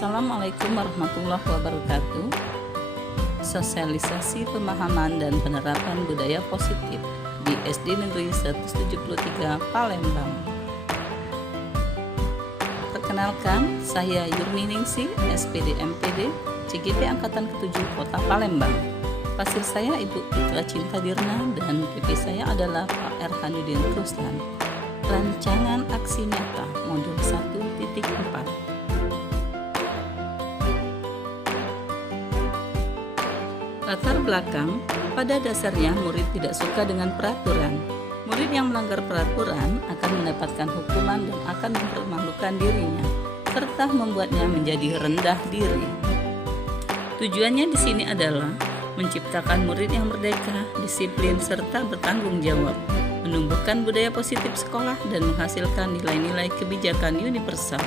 Assalamualaikum warahmatullahi wabarakatuh. Sosialisasi pemahaman dan penerapan budaya positif di SD Negeri 173 Palembang. Perkenalkan, saya Yurminingsih, SPD MPD, CGP Angkatan ke-7 Kota Palembang. Pasir saya Ibu Fitra Cinta Dirna dan PP saya adalah Pak Erhanudin Ruslan. Rancangan aksi nyata modul 1.4. Latar belakang, pada dasarnya murid tidak suka dengan peraturan. Murid yang melanggar peraturan akan mendapatkan hukuman dan akan mempermalukan dirinya, serta membuatnya menjadi rendah diri. Tujuannya di sini adalah menciptakan murid yang merdeka, disiplin, serta bertanggung jawab, menumbuhkan budaya positif sekolah dan menghasilkan nilai-nilai kebijakan universal.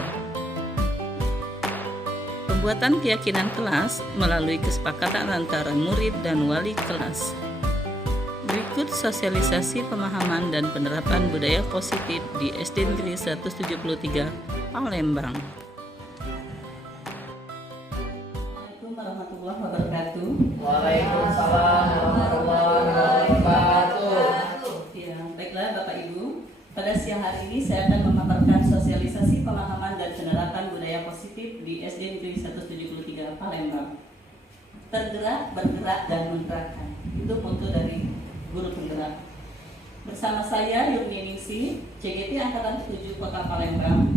Pembuatan keyakinan kelas melalui kesepakatan antara murid dan wali kelas. Berikut sosialisasi pemahaman dan penerapan budaya positif di SD Negeri 173 Palembang. Assalamualaikum warahmatullahi wabarakatuh. Waalaikumsalam warahmatullahi wabarakatuh. Ya, baiklah Bapak Ibu. Pada siang hari ini saya akan memaparkan sosialisasi pemahaman dan penerapan budaya positif di SD Negeri 173 Palembang. Tergerak, bergerak, dan menerapkan. Itu foto dari guru penggerak. Bersama saya Yurminingsih, CGP Angkatan ke-7 Kota Palembang.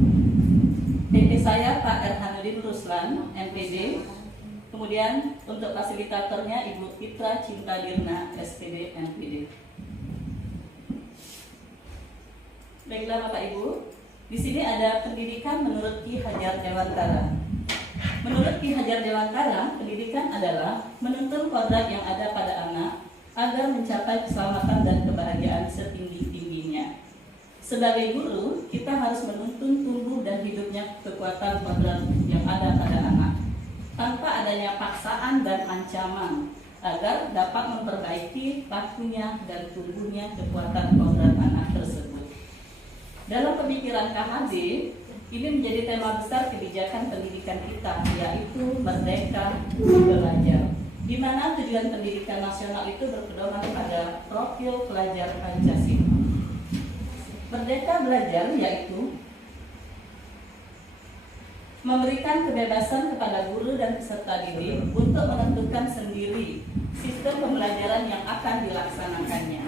PP saya Pak Erhanudin Ruslan, MPD. Kemudian untuk fasilitatornya Ibu Fitra Cinta Dirna, SPD MPD. Baiklah Bapak Ibu, di sini ada pendidikan menurut Ki Hajar Dewantara. Menurut Ki Hajar Dewantara, pendidikan adalah menuntun kodrat yang ada pada anak agar mencapai keselamatan dan kebahagiaan setinggi-tingginya. Sebagai guru, kita harus menuntun tumbuh dan hidupnya kekuatan kodrat yang ada pada anak, tanpa adanya paksaan dan ancaman, agar dapat memperbaiki lakunya dan tumbuhnya kekuatan kodrat anak tersebut. Dalam pemikiran KHD, ini menjadi tema besar kebijakan pendidikan kita, yaitu Merdeka Belajar, di mana tujuan pendidikan nasional itu berpedoman pada profil pelajar Pancasila. Merdeka Belajar yaitu memberikan kebebasan kepada guru dan peserta didik untuk menentukan sendiri sistem pembelajaran yang akan dilaksanakannya.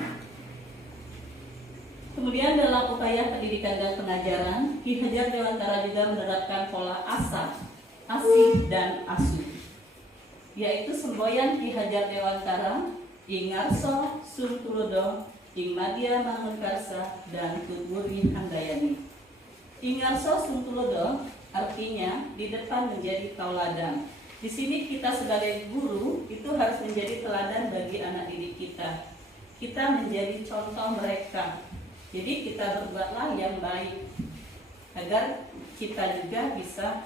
Kemudian dalam upaya pendidikan dan pengajaran, Ki Hajar Dewantara juga menerapkan pola asah, asih, dan asuh, yaitu semboyan Ki Hajar Dewantara, Ing Ngarso Sung Tulodo, Ing Madya Mangunkarsa, dan Tutwuri Handayani. Ing Ngarso Sung Tulodo artinya di depan menjadi tauladan. Di sini kita sebagai guru itu harus menjadi teladan bagi anak didik kita. Kita menjadi contoh mereka. Jadi kita berbuatlah yang baik agar kita juga bisa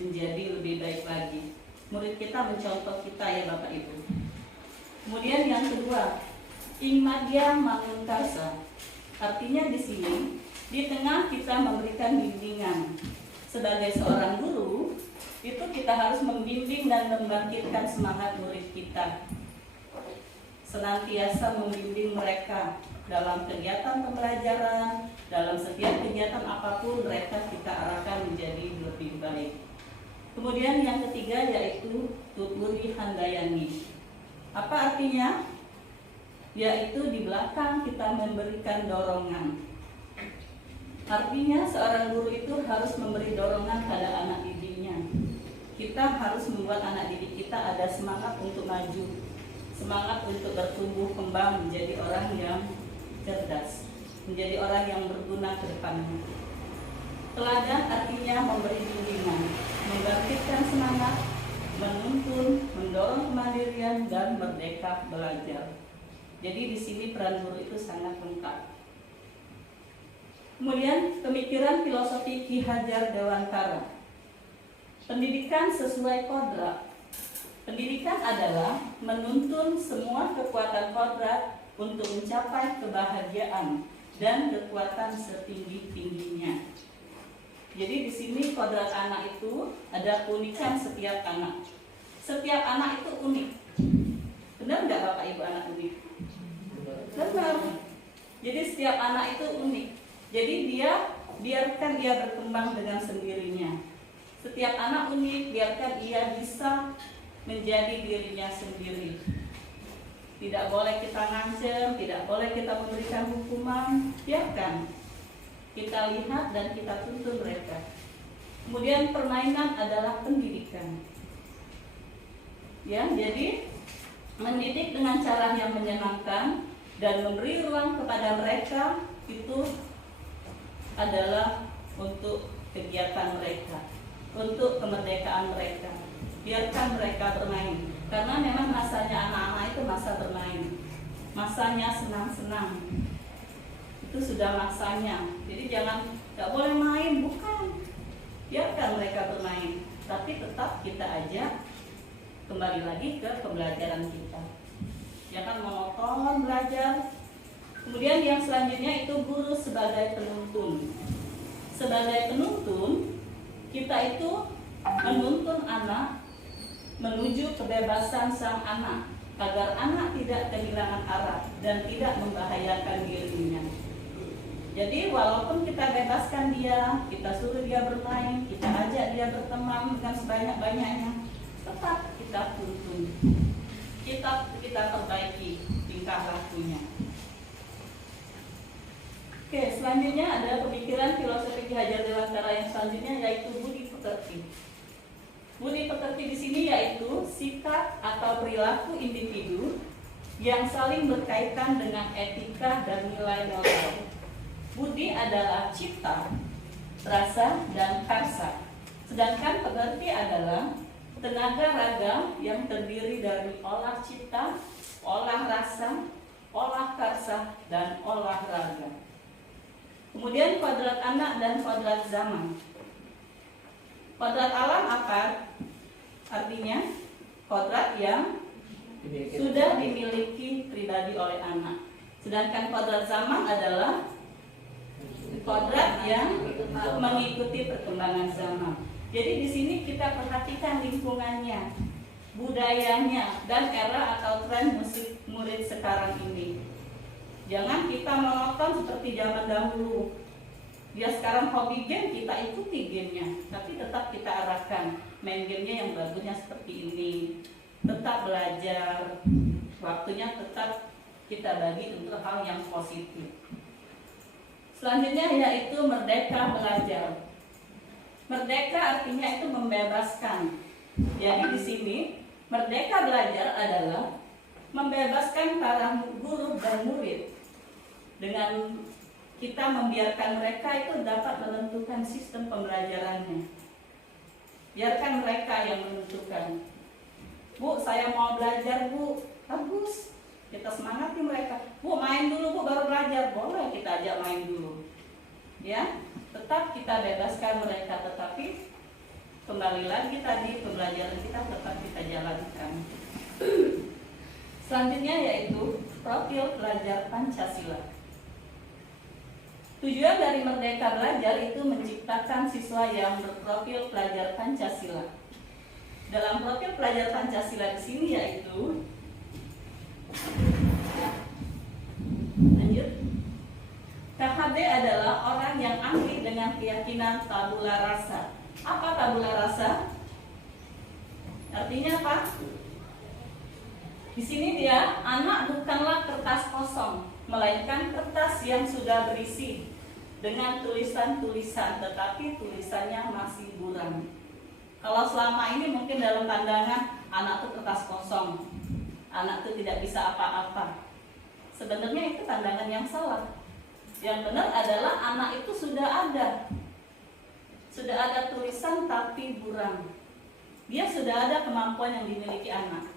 menjadi lebih baik lagi. Murid kita mencontoh kita ya Bapak Ibu. Kemudian yang kedua, Ing Madya Mangunkarsa. Artinya di sini di tengah kita memberikan bimbingan. Sebagai seorang guru, itu kita harus membimbing dan membangkitkan semangat murid kita. Senantiasa membimbing mereka dalam kegiatan pembelajaran, dalam setiap kegiatan apapun mereka kita arahkan menjadi lebih baik. Kemudian yang ketiga yaitu Tutwuri Handayani. Apa artinya? Yaitu di belakang kita memberikan dorongan. Artinya seorang guru itu harus memberi dorongan pada anak didiknya. Kita harus membuat anak didik kita ada semangat untuk maju, semangat untuk bertumbuh kembang menjadi orang yang cerdas, menjadi orang yang berguna ke depannya. Teladan artinya memberi bimbingan, membangkitkan semangat, menuntun, mendorong kemandirian, dan merdeka belajar. Jadi di sini peran guru itu sangat lengkap. Kemudian pemikiran filosofi Ki Hajar Dewantara. Pendidikan sesuai kodrat. Pendidikan adalah menuntun semua kekuatan kodrat untuk mencapai kebahagiaan dan kekuatan setinggi-tingginya. Jadi di sini kodrat anak itu ada keunikan setiap anak. Setiap anak itu unik. Benar nggak Bapak Ibu anak unik? Benar. Jadi setiap anak itu unik. Jadi biarkan dia berkembang dengan sendirinya. Setiap anak unik, biarkan ia bisa menjadi dirinya sendiri. Tidak boleh kita ngancam, tidak boleh kita memberikan hukuman, biarkan. Kita lihat dan kita tuntun mereka. Kemudian permainan adalah pendidikan. Ya, jadi mendidik dengan cara yang menyenangkan dan memberi ruang kepada mereka itu adalah untuk kegiatan mereka, untuk kemerdekaan mereka. Biarkan mereka bermain, karena memang masanya anak-anak itu masa bermain, masanya senang-senang, itu sudah masanya. Jadi nggak boleh main, bukan. Biarkan mereka bermain, tapi tetap kita ajak kembali lagi ke pembelajaran kita. Jangan monoton belajar. Kemudian yang selanjutnya itu guru sebagai penuntun. Sebagai penuntun, kita itu menuntun anak menuju kebebasan sang anak, agar anak tidak kehilangan arah dan tidak membahayakan dirinya. Jadi walaupun kita bebaskan dia, kita suruh dia bermain, kita ajak dia berteman dengan sebanyak-banyaknya, tetap kita tuntun, kita perbaiki tingkah lakunya. Oke, selanjutnya ada pemikiran filosofi Ki Hajar Dewantara yang selanjutnya, yaitu budi pekerti. Budi pekerti di sini yaitu sikap atau perilaku individu yang saling berkaitan dengan etika dan nilai moral. Budi adalah cipta, rasa, dan karsa. Sedangkan pekerti adalah tenaga raga yang terdiri dari olah cipta, olah rasa, olah karsa, dan olah raga. Kemudian kodrat anak dan kodrat zaman. Kodrat alam apa? Artinya kodrat yang sudah dimiliki pribadi oleh anak. Sedangkan kodrat zaman adalah kodrat yang mengikuti perkembangan zaman. Jadi di sini kita perhatikan lingkungannya, budayanya, dan era atau tren musik murid sekarang ini. Jangan kita monoton seperti zaman dahulu. Dia sekarang hobi game, kita ikuti gamenya, tapi tetap kita arahkan main gamenya yang bagusnya seperti ini. Tetap belajar, waktunya tetap kita bagi untuk hal yang positif. Selanjutnya yaitu merdeka belajar. Merdeka artinya itu membebaskan. Jadi di sini merdeka belajar adalah membebaskan para guru dan murid dengan kita membiarkan mereka itu dapat menentukan sistem pembelajarannya. Biarkan mereka yang menentukan. Bu, saya mau belajar, Bu. Bagus. Kita semangati mereka. Bu, main dulu, Bu, baru belajar. Boleh, kita ajak main dulu. Ya, tetap kita bebaskan mereka, tetapi kembali lagi tadi pembelajaran kita tetap kita jalankan. Selanjutnya yaitu profil pelajar Pancasila. Tujuan dari Merdeka Belajar itu menciptakan siswa yang berprofil pelajar Pancasila. Dalam profil pelajar Pancasila di sini yaitu lanjut. KHD adalah orang yang ahli dengan keyakinan tabula rasa. Apa tabula rasa? Artinya apa? Di sini dia, anak bukanlah kertas kosong, melainkan kertas yang sudah berisi dengan tulisan-tulisan, tetapi tulisannya masih buram. Kalau selama ini mungkin dalam pandangan anak itu kertas kosong, anak itu tidak bisa apa-apa. Sebenarnya itu pandangan yang salah. Yang benar adalah anak itu sudah ada tulisan tapi buram. Dia sudah ada kemampuan yang dimiliki anak.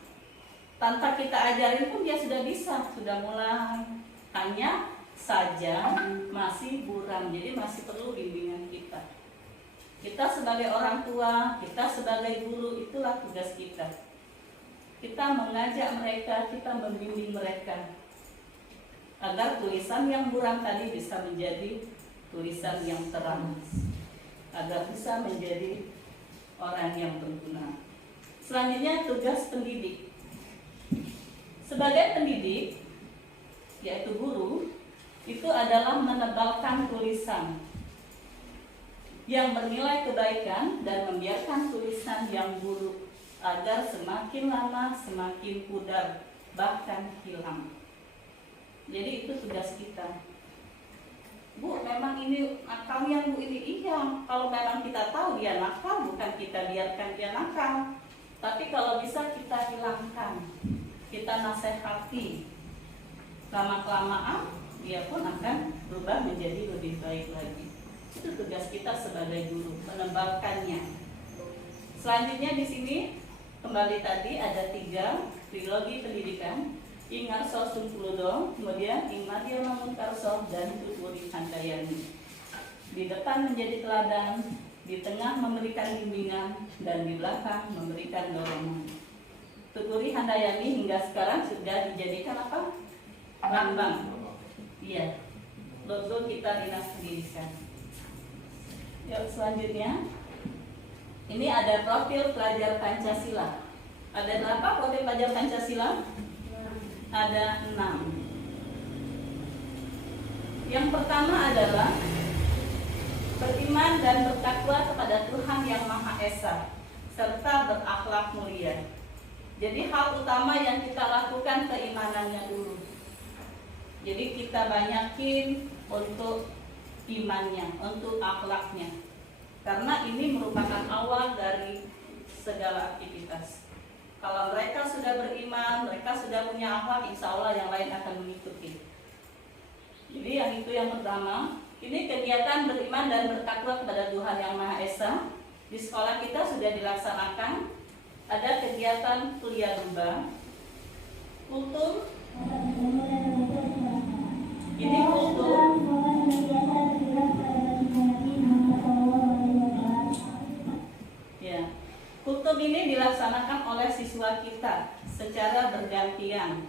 Tanpa kita ajarin pun dia sudah bisa, sudah mulai. Hanya saja masih buram, jadi masih perlu bimbingan kita. Kita sebagai orang tua, kita sebagai guru, itulah tugas kita. Kita mengajak mereka, kita membimbing mereka agar tulisan yang buram tadi bisa menjadi tulisan yang terang. agar bisa menjadi orang yang berguna. Selanjutnya tugas pendidik. Sebagai pendidik, yaitu guru, itu adalah menebalkan tulisan yang bernilai kebaikan dan membiarkan tulisan yang buruk agar semakin lama semakin pudar, bahkan hilang. Jadi itu tugas kita. Bu, memang ini nakalnya Bu ini, iya. Kalau memang kita tahu dia nakal, bukan kita biarkan dia nakal. Tapi kalau bisa kita hilangkan, kita nasihati, lama-kelamaan dia pun akan berubah menjadi lebih baik lagi. Itu tugas kita sebagai guru, menebalkannya. Selanjutnya di sini kembali tadi ada 3 trilogi pendidikan, Ing Arso Sungkuludo, kemudian Ing Madya Mangunkarso, dan Tuturi Handayani. Di depan menjadi teladan, di tengah memberikan bimbingan, dan di belakang memberikan dorongan. Tuturi Handayani hingga sekarang sudah dijadikan apa? Lambang. Iya, logo kita Dinas Pendidikan. Yuk selanjutnya, ini ada profil pelajar Pancasila. Ada berapa profil pelajar Pancasila? Ada 6. Yang pertama adalah beriman dan bertakwa kepada Tuhan Yang Maha Esa, serta berakhlak mulia. Jadi hal utama yang kita lakukan keimanannya dulu. Jadi kita banyakin untuk imannya, untuk akhlaknya. Karena ini merupakan awal dari segala aktivitas. Kalau mereka sudah beriman, mereka sudah punya akhlak, insya Allah yang lain akan mengikuti. Jadi yang itu yang pertama. Ini kegiatan beriman dan bertakwa kepada Tuhan Yang Maha Esa. Di sekolah kita sudah dilaksanakan. Ada kegiatan kuliah lumba, kultum. Ini kultum. Ya, kultum ini dilaksanakan oleh siswa kita secara bergantian.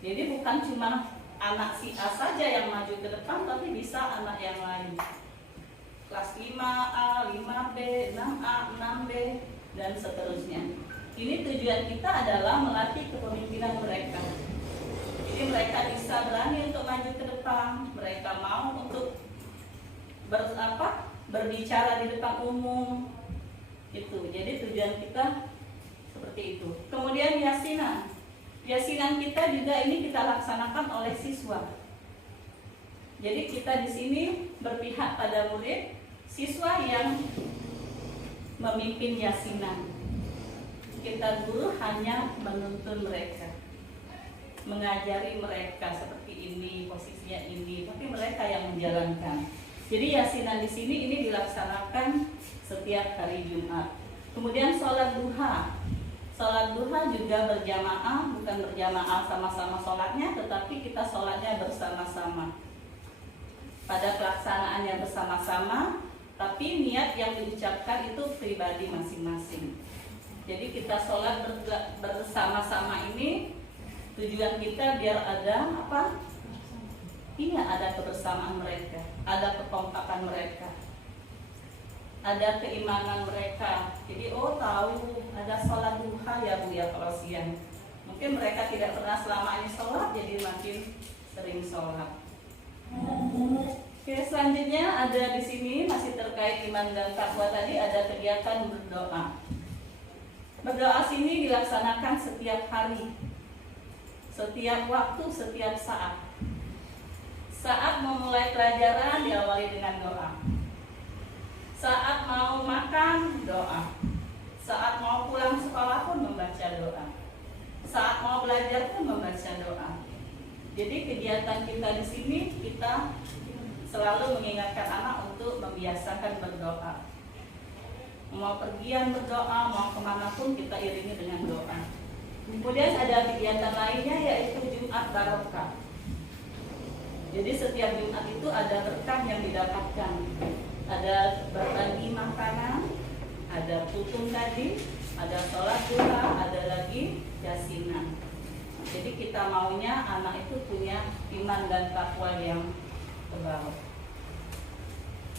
Jadi bukan cuma anak si A saja yang maju ke depan, tapi bisa anak yang lain. Kelas 5A, 5B, 6A, 6B, dan seterusnya. Ini tujuan kita adalah melatih kepemimpinan mereka. Jadi mereka bisa berani untuk maju ke depan, mereka mau untuk berbicara di depan umum. Itu. Jadi tujuan kita seperti itu. Kemudian yasinan. Yasinan kita juga ini kita laksanakan oleh siswa. Jadi kita di sini berpihak pada murid, siswa yang memimpin yasinan. Kita guru hanya menuntun mereka, mengajari mereka seperti ini, posisinya ini, tapi mereka yang menjalankan. Jadi yasinan di sini ini dilaksanakan setiap hari Jumat. Kemudian sholat duha. Sholat duha juga berjamaah, bukan berjamaah sama-sama sholatnya, tetapi kita sholatnya bersama-sama. Pada pelaksanaannya bersama-sama, tapi niat yang diucapkan itu pribadi masing-masing. Jadi kita sholat bersama-sama ini, tujuan kita biar ada apa? Iya, ada kebersamaan mereka, ada kekompakan mereka, ada keimanan mereka. Jadi tahu ada sholat duha ya Bu ya kalau siang. Mungkin mereka tidak pernah selama ini sholat, jadi makin sering sholat. Oke, selanjutnya ada di sini masih terkait iman dan takwa tadi, ada kegiatan berdoa. Berdoa sini dilaksanakan setiap hari, setiap waktu, setiap saat. Saat memulai pelajaran diawali dengan doa. Saat mau makan, doa. Saat mau pulang sekolah pun membaca doa. Saat mau belajar pun membaca doa. Jadi kegiatan kita di sini kita selalu mengingatkan anak untuk membiasakan berdoa. Mau pergian berdoa, mau kemana pun kita iringi dengan doa. Kemudian ada kegiatan lainnya yaitu Jumat Barokah. Jadi setiap Jumat itu ada berkah yang didapatkan. Ada berbagi makanan, ada kultum tadi, ada sholat duha, ada lagi yasinan. Jadi kita maunya anak itu punya iman dan takwa yang tebal.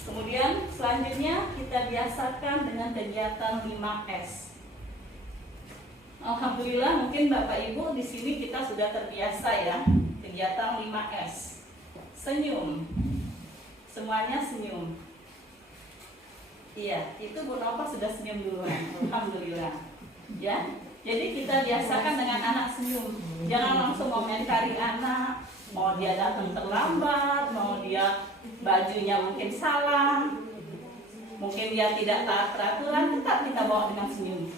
Kemudian selanjutnya kita biasakan dengan kegiatan 5S. Alhamdulillah mungkin Bapak Ibu di sini kita sudah terbiasa ya kegiatan 5S. Senyum. Semuanya senyum. Iya, itu Bu Nova sudah senyum duluan. Alhamdulillah. Ya. Jadi kita biasakan dengan anak senyum. Jangan langsung komentari anak, mau dia datang terlambat, mau dia bajunya mungkin salah, mungkin dia tidak taat peraturan, tetap kita bawa dengan senyum.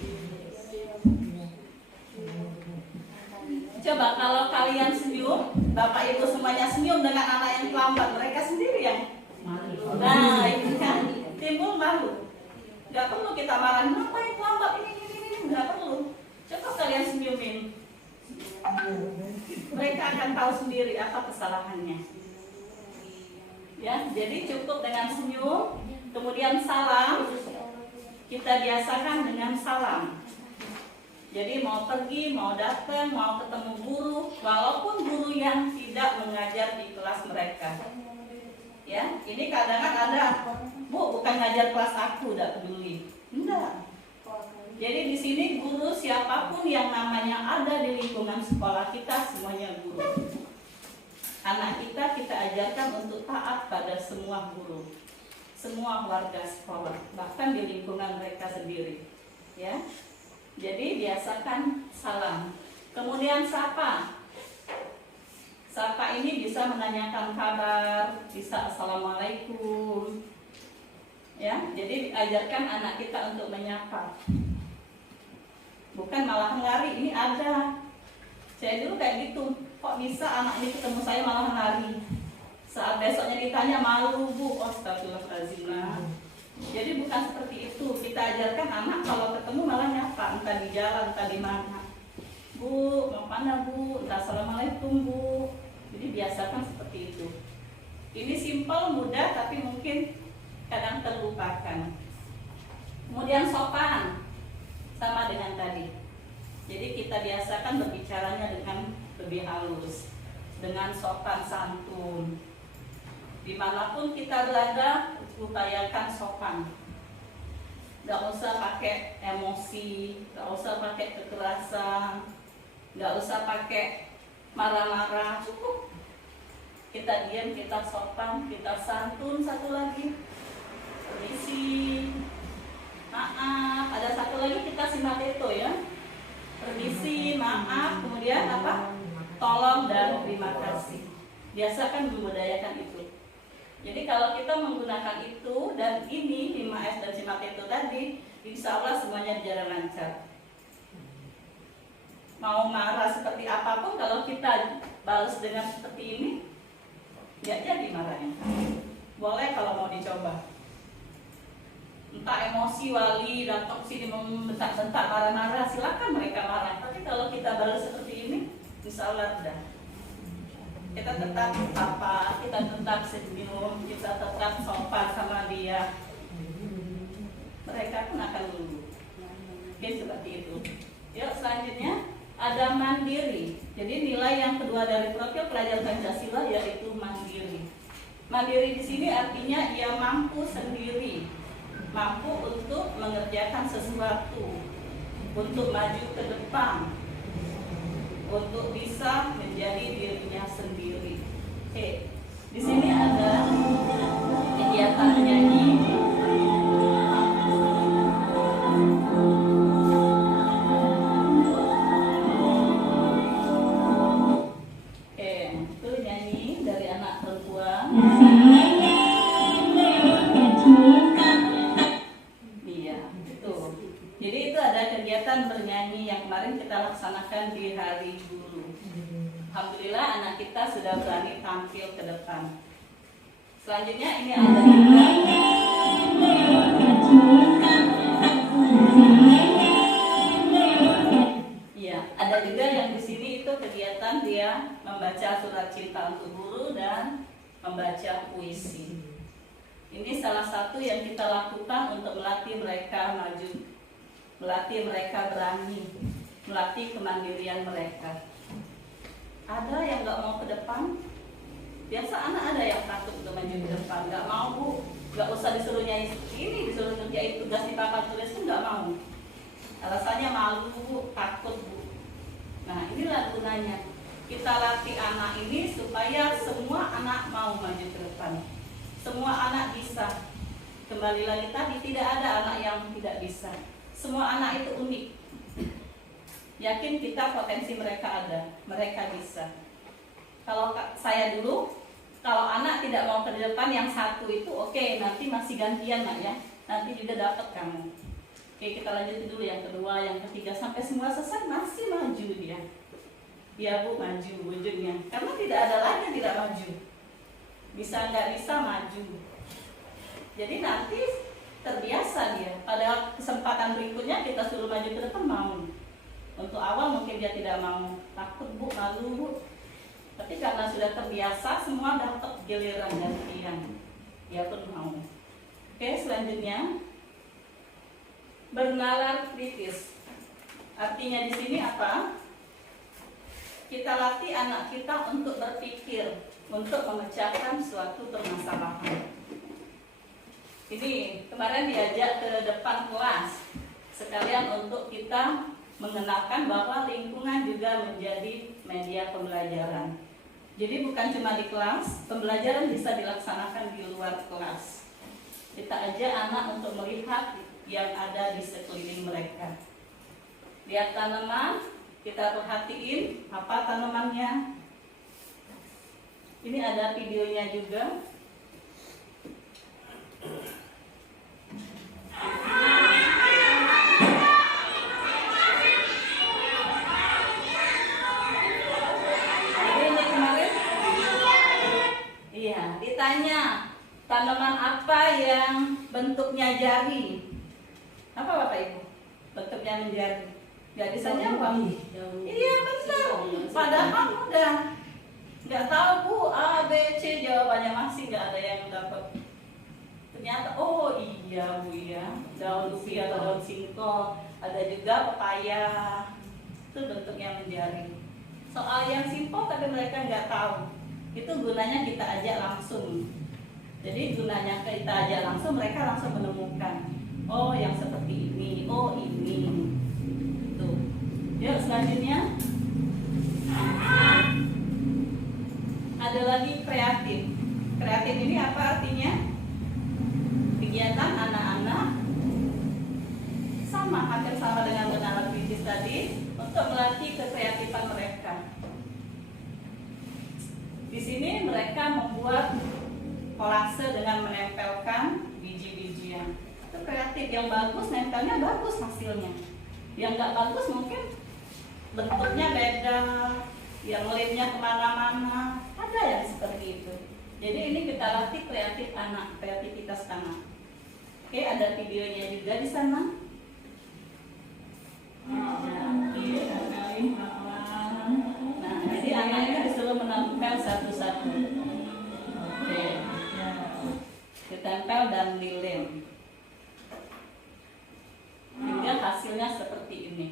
Coba kalau kalian senyum, Bapak Ibu semuanya senyum dengan anak yang terlambat, mereka sendiri yang malu. Nah, itu kan timbul malu. Gak perlu kita marah, kenapa yang terlambat ini, gak perlu. Coba kalian senyumin. Mereka akan tahu sendiri apa kesalahannya. Ya, jadi cukup dengan senyum, kemudian salam. Kita biasakan dengan salam. Jadi mau pergi, mau datang, mau ketemu guru, walaupun guru yang tidak mengajar di kelas mereka. Ya, ini kadang-kadang ada, Bu, bukan ngajar kelas aku, tidak peduli. Enggak. Jadi di sini guru siapapun yang namanya ada di lingkungan sekolah kita semuanya guru. Anak kita ajarkan untuk taat pada semua guru, semua warga sekolah, bahkan di lingkungan mereka sendiri. Ya, jadi biasakan salam. Kemudian sapa. Sapa ini bisa menanyakan kabar, bisa assalamualaikum. Ya, jadi ajarkan anak kita untuk menyapa. Bukan malah lari, ini ada. Saya dulu kayak gitu, kok bisa anak ini ketemu saya malah lari. Saat besoknya ditanya malu, Bu, astagfirullahaladzim. Jadi bukan seperti itu, kita ajarkan anak kalau ketemu malah nyapa, entah di jalan, entah di mana. Bu, mau mana Bu? Entah assalamualaikum Bu. Jadi biasakan seperti itu. Ini simpel, mudah, tapi mungkin kadang terlupakan. Kemudian sopan. Sama dengan tadi. Jadi kita biasakan berbicaranya dengan lebih halus, dengan sopan santun. Dimanapun kita berada, upayakan sopan. Gak usah pakai emosi, gak usah pakai kekerasan, gak usah pakai marah-marah, cukup. Kita diam, kita sopan, kita santun. Satu lagi, permisi, maaf, ada satu lagi kita simateto ya. Permisi, maaf, kemudian apa? Tolong dan terima kasih. Biasakan membudayakan itu. Jadi kalau kita menggunakan itu dan ini 5S dan simateto tadi, insya Allah semuanya berjalan lancar. Mau marah seperti apapun, kalau kita balas dengan seperti ini, nggak jadi marahnya. Boleh kalau mau dicoba. Entah emosi wali datang sini membentak-bentak marah-marah, silakan mereka marah. Tapi kalau kita balas seperti ini, insya Allah udah. Kita tetap apa? Kita tetap senyum, kita tetap sopan sama dia. Mereka pun akan luluh. Oke, seperti itu. Yuk selanjutnya ada mandiri. Jadi nilai yang kedua dari profil pelajar Pancasila yaitu mandiri. Mandiri di sini artinya ia mampu sendiri. Mampu untuk mengerjakan sesuatu, untuk maju ke depan, untuk bisa menjadi dirinya sendiri. Oke, di sini ada kegiatan nyanyi. Oke, itu nyanyi dari anak perempuan. Jadi itu ada kegiatan bernyanyi yang kemarin kita laksanakan di Hari Guru. Alhamdulillah anak kita sudah berani tampil ke depan. Selanjutnya ini ada juga ya, ada juga yang di sini itu kegiatan dia membaca surat cinta untuk guru dan membaca puisi. Ini salah satu yang kita lakukan untuk melatih mereka maju, melatih mereka berani, melatih kemandirian mereka. Ada yang nggak mau ke depan, biasa anak ada yang takut untuk maju ke depan, nggak mau Bu, nggak usah disuruhnya ini, disuruh ngerjain tugas di papan tulis pun nggak mau. Alasannya malu Bu, takut Bu. Nah inilah gunanya kita latih anak ini supaya semua anak mau maju ke depan. Semua anak bisa. Kembali lagi tadi, tidak ada anak yang tidak bisa. Semua anak itu unik. Yakin kita potensi mereka ada, mereka bisa. Kalau saya dulu, kalau anak tidak mau ke depan yang satu itu oke, nanti masih gantian Nak ya. Nanti juga dapat kamu. Oke, kita lanjut dulu yang kedua, yang ketiga, sampai semua selesai masih maju dia. Ya Bu, maju ujungnya. Karena tidak ada lagi yang tidak maju. Bisa nggak bisa maju. Jadi nanti terbiasa dia. Pada kesempatan berikutnya kita suruh maju ke depan mau. Untuk awal mungkin dia tidak mau, takut Bu, malu Bu. Tapi karena sudah terbiasa, semua dapat giliran gantian. Dia pun mau. Oke, selanjutnya bernalar kritis. Artinya di sini apa? Kita latih anak kita untuk berpikir, untuk memecahkan suatu permasalahan. Ini kemarin diajak ke depan kelas, sekalian untuk kita mengenalkan bahwa lingkungan juga menjadi media pembelajaran. Jadi bukan cuma di kelas, pembelajaran bisa dilaksanakan di luar kelas. Kita ajak anak untuk melihat yang ada di sekeliling mereka. Lihat tanaman, kita perhatiin apa tanamannya. Ini ada videonya juga. Ditanya tanaman apa yang bentuknya jari? Apa Bapak Ibu? Bentuknya menjari. Gak bisa jawab. Iya betul. Padahal udah nggak tahu Bu, A, B, C, jawabannya masih nggak ada yang dapat. Ternyata oh iya Bu ya, daun ubi atau daun singkong. Ada juga pepaya. Itu bentuknya menjari. Soal yang simpel tapi mereka nggak tahu. Itu gunanya kita ajak langsung. Jadi gunanya kita ajak langsung, mereka langsung menemukan. Oh yang seperti ini, oh ini. Tuh. Yuk selanjutnya. Ada lagi kreatif. Kreatif ini apa artinya? Kegiatan anak-anak sama, hampir sama dengan bernalar kritis tadi, untuk melatih kekreatifan mereka. Di sini mereka membuat kolase dengan menempelkan biji-bijian. Itu kreatif, yang bagus nempelnya bagus hasilnya. Yang nggak bagus mungkin bentuknya beda, yang lipnya kemana-mana. Ada yang seperti itu. Jadi ini kita latih kreatif anak, kreativitas anak. Oke, ada videonya juga di sana. Nah, jadi anaknya disuruh menempel satu-satu. Oke. Ditempel dan dilem. Hingga hasilnya seperti ini.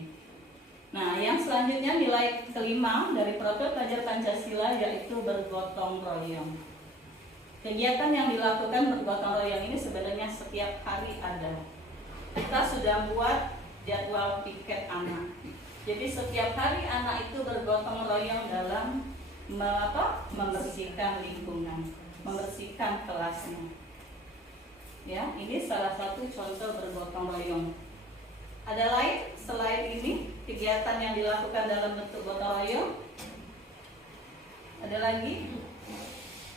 Nah, yang selanjutnya nilai kelima dari profil pelajar Pancasila yaitu bergotong royong. Kegiatan yang dilakukan bergotong royong ini sebenarnya setiap hari ada. Kita sudah buat jadwal piket anak. Jadi setiap hari anak itu bergotong royong dalam membersihkan lingkungan, membersihkan kelasnya. Ya, ini salah satu contoh bergotong royong. Ada lain selain ini kegiatan yang dilakukan dalam bentuk gotong royong? Ada lagi?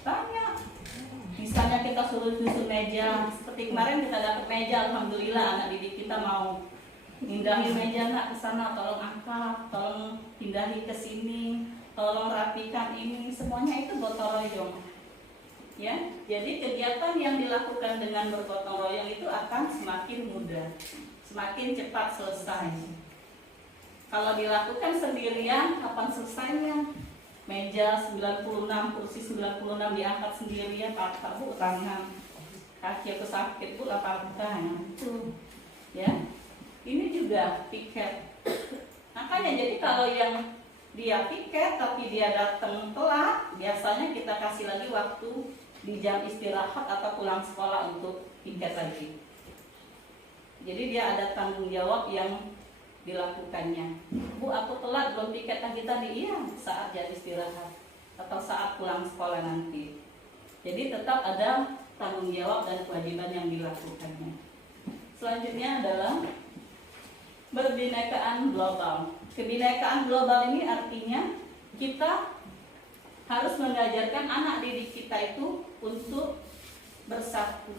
Banyak. Misalnya kita suruh susun meja, seperti kemarin kita dapat meja, alhamdulillah anak didik kita mau pindahin meja nak ke sana, tolong angkat, tolong pindahi ke sini, tolong rapikan ini, semuanya itu gotong royong. Ya, jadi kegiatan yang dilakukan dengan bergotong royong itu akan semakin mudah, semakin cepat selesai. Kalau dilakukan sendirian, kapan selesainya? Meja 96, kursi 96 diangkat sendirian, patah Bu tangan, kaki aku sakit Bu, patah itu. Ya, ini juga piket. Makanya jadi kalau yang dia piket tapi dia datang telat, biasanya kita kasih lagi waktu di jam istirahat atau pulang sekolah untuk piket lagi. Jadi dia ada tanggung jawab yang dilakukannya. Bu, aku telat belum piket lagi tadi. Iya, saat jam istirahat atau saat pulang sekolah nanti. Jadi tetap ada tanggung jawab dan kewajiban yang dilakukannya. Selanjutnya adalah berbinekaan global. Kebinekaan global ini artinya kita harus mengajarkan anak didik kita itu untuk bersatu.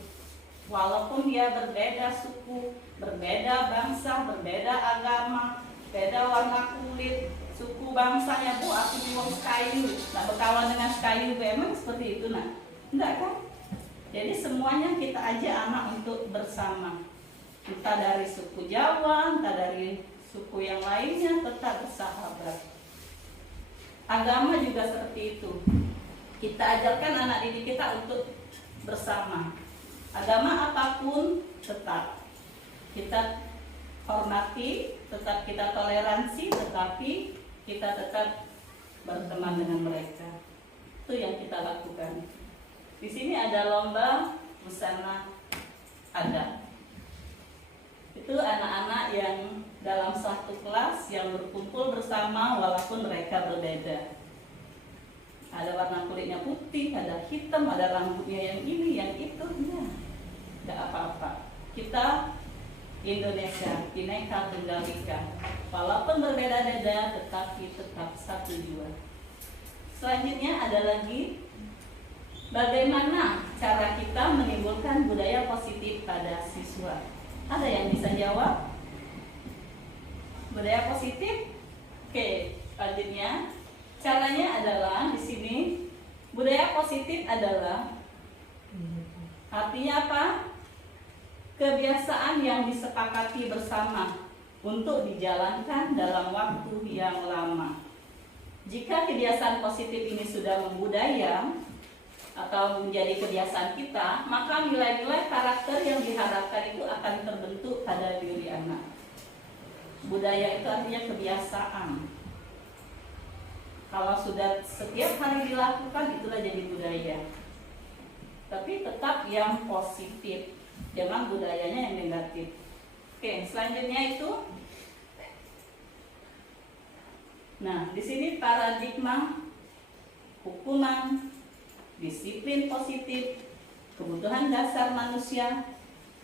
Walaupun dia berbeda suku, berbeda bangsa, berbeda agama, beda warna kulit, suku bangsanya, Bu, aku mau kayu, nak berkawan dengan kayu, memang seperti itu, nak? Enggak kan? Jadi semuanya kita ajak anak untuk bersama. Entah dari suku Jawa, entah dari suku yang lainnya, tetap bersahabat. Agama juga seperti itu. Kita ajarkan anak didik kita untuk bersama. Agama apapun tetap kita hormati, tetap kita toleransi, tetapi kita tetap berteman dengan mereka. Itu yang kita lakukan. Di sini ada lomba busana adat. Itu anak-anak yang dalam satu kelas yang berkumpul bersama walaupun mereka berbeda. Ada warna kulitnya putih, ada hitam, ada rambutnya yang ini, yang itu, ya, tidak apa-apa. Kita Indonesia, Bhinneka Tunggal Ika. Walaupun berbeda-beda, tetapi tetap satu jua. Selanjutnya ada lagi, bagaimana cara kita menimbulkan budaya positif pada siswa. Ada yang bisa jawab? Budaya positif? Oke, selanjutnya caranya adalah di sini budaya positif adalah artinya apa? Kebiasaan yang disepakati bersama untuk dijalankan dalam waktu yang lama. Jika kebiasaan positif ini sudah membudaya atau menjadi kebiasaan kita, maka nilai-nilai karakter yang diharapkan itu akan terbentuk pada diri anak. Budaya itu artinya kebiasaan. Kalau sudah setiap hari dilakukan, itulah jadi budaya. Tapi tetap yang positif, jangan budayanya yang negatif. Oke, selanjutnya itu. Nah, di sini paradigma hukuman, disiplin positif, kebutuhan dasar manusia,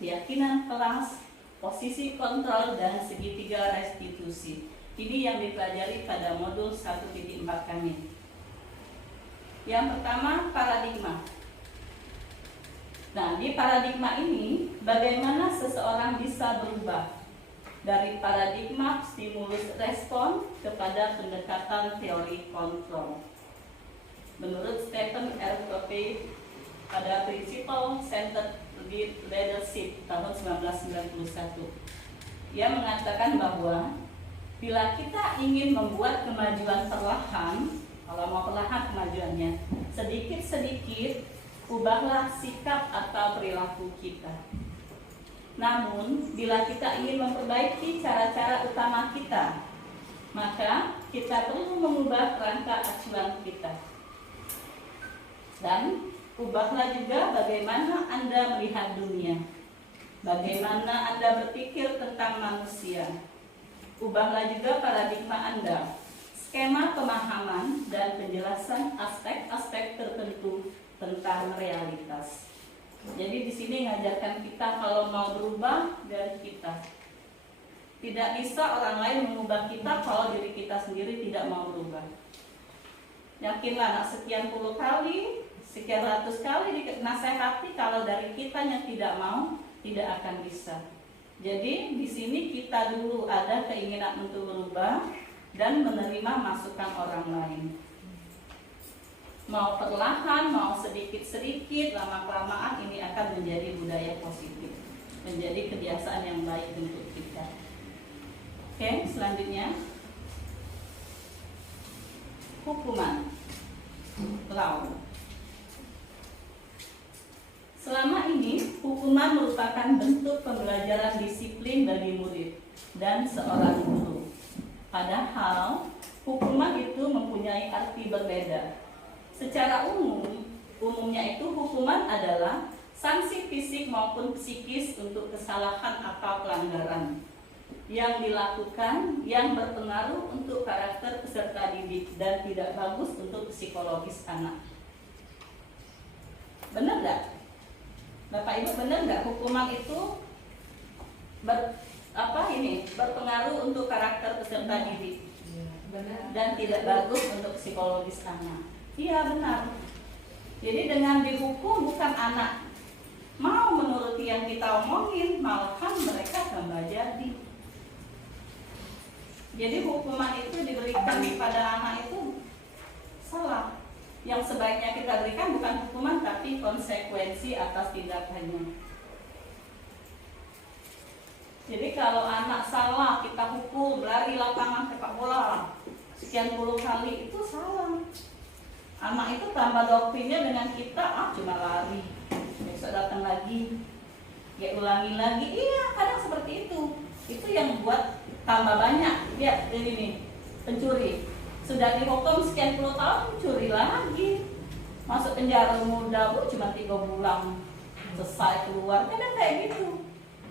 keyakinan kelas, posisi kontrol, dan segitiga restitusi. Ini yang dipelajari pada modul 1.4 kami. Yang pertama, paradigma. Nah, di paradigma ini, bagaimana seseorang bisa berubah dari paradigma stimulus respon kepada pendekatan teori kontrol. Menurut Stephen R. Covey pada Principle Centered Leadership tahun 1991, ia mengatakan bahwa bila kita ingin membuat kemajuan perlahan, kalau mau perlahan kemajuannya, sedikit-sedikit ubahlah sikap atau perilaku kita. Namun, bila kita ingin memperbaiki cara-cara utama kita, maka kita perlu mengubah kerangka acuan kita. Dan ubahlah juga bagaimana Anda melihat dunia, bagaimana Anda berpikir tentang manusia. Ubahlah juga paradigma Anda, skema pemahaman dan penjelasan aspek-aspek tertentu tentang realitas. Jadi di sini ngajarkan kita kalau mau berubah dari kita. Tidak bisa orang lain mengubah kita kalau diri kita sendiri tidak mau berubah. Yakinlah, sekian puluh kali, sekian ratus kali dinasehati, kalau dari kitanya tidak mau, tidak akan bisa. Jadi di sini kita dulu ada keinginan untuk berubah dan menerima masukan orang lain. Mau perlahan, mau sedikit-sedikit, lama-kelamaan ini akan menjadi budaya positif, menjadi kebiasaan yang baik untuk kita. Oke, selanjutnya hukuman, law. Selama ini, hukuman merupakan bentuk pembelajaran disiplin bagi murid dan seorang guru. Padahal, hukuman itu mempunyai arti berbeda. Secara umum, Umumnya itu hukuman adalah sanksi fisik maupun psikis untuk kesalahan atau pelanggaran yang dilakukan yang berpengaruh untuk karakter peserta didik dan tidak bagus untuk psikologis anak. Benar nggak? Bapak Ibu, benar nggak hukuman itu berpengaruh untuk karakter peserta didik dan tidak bagus untuk psikologis anak? Iya, benar. Jadi dengan dihukum bukan anak mau menuruti yang kita omongin, malahan mereka tambah jadi. Jadi hukuman itu diberikan kepada anak itu salah. Yang sebaiknya kita berikan bukan hukuman tapi konsekuensi atas tindakannya. Jadi kalau anak salah kita hukum lari lapangan sepak bola sekian puluh kali, itu salah. Anak itu tambah doktrinnya dengan kita, cuma lari, besok datang lagi, ya ulangi lagi. Iya, kadang seperti itu. Itu yang buat tambah banyak. Lihat ini nih, pencuri sudah dihukum sekian puluh tahun, curi lagi, masuk penjara muda, cuma 3 bulan selesai keluar. Kadang kayak gitu.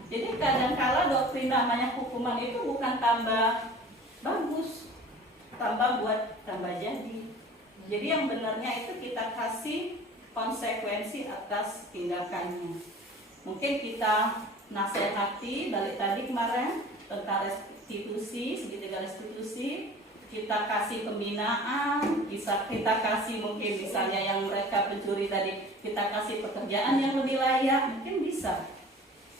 Jadi kadang-kala doktrin namanya hukuman itu bukan tambah bagus, tambah buat tambah jadi. Jadi yang benarnya itu kita kasih konsekuensi atas tindakannya. Mungkin kita nasihati, balik tadi kemarin tentang restitusi, segitiga restitusi, kita kasih pembinaan, kita kasih mungkin misalnya yang mereka pencuri tadi, kita kasih pekerjaan yang lebih layak, mungkin bisa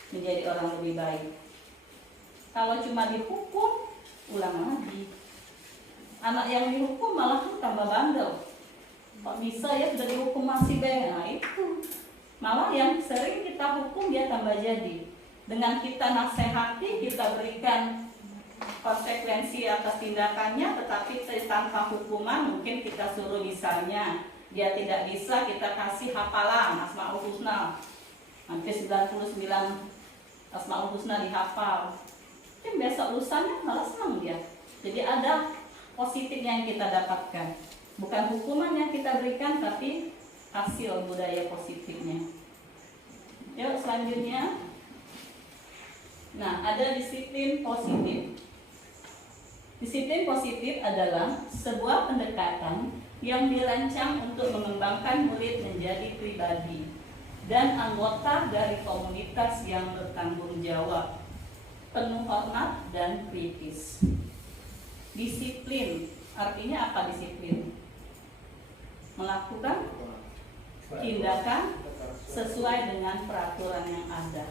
menjadi orang lebih baik. Kalau cuma dihukum, ulang lagi. Anak yang dihukum malah tambah bandel. Kok bisa ya sudah dihukum masih baik? Nah itu malah yang sering kita hukum dia tambah jadi. Dengan kita nasihati, kita berikan konsekuensi atas tindakannya, tetapi tanpa hukuman. Mungkin kita suruh misalnya dia tidak bisa, kita kasih hafalan Asmaul Husna, hampir 99 Asmaul Husna dihafal. Mungkin besok lusanya malah senang dia. Jadi ada positifnya yang kita dapatkan. Bukan hukuman yang kita berikan, tapi hasil budaya positifnya. Yuk selanjutnya. Nah, ada disiplin positif. Disiplin positif adalah sebuah pendekatan yang dirancang untuk mengembangkan murid menjadi pribadi dan anggota dari komunitas yang bertanggung jawab, penuh hormat dan kritis. Disiplin, artinya apa disiplin? Melakukan tindakan sesuai dengan peraturan yang ada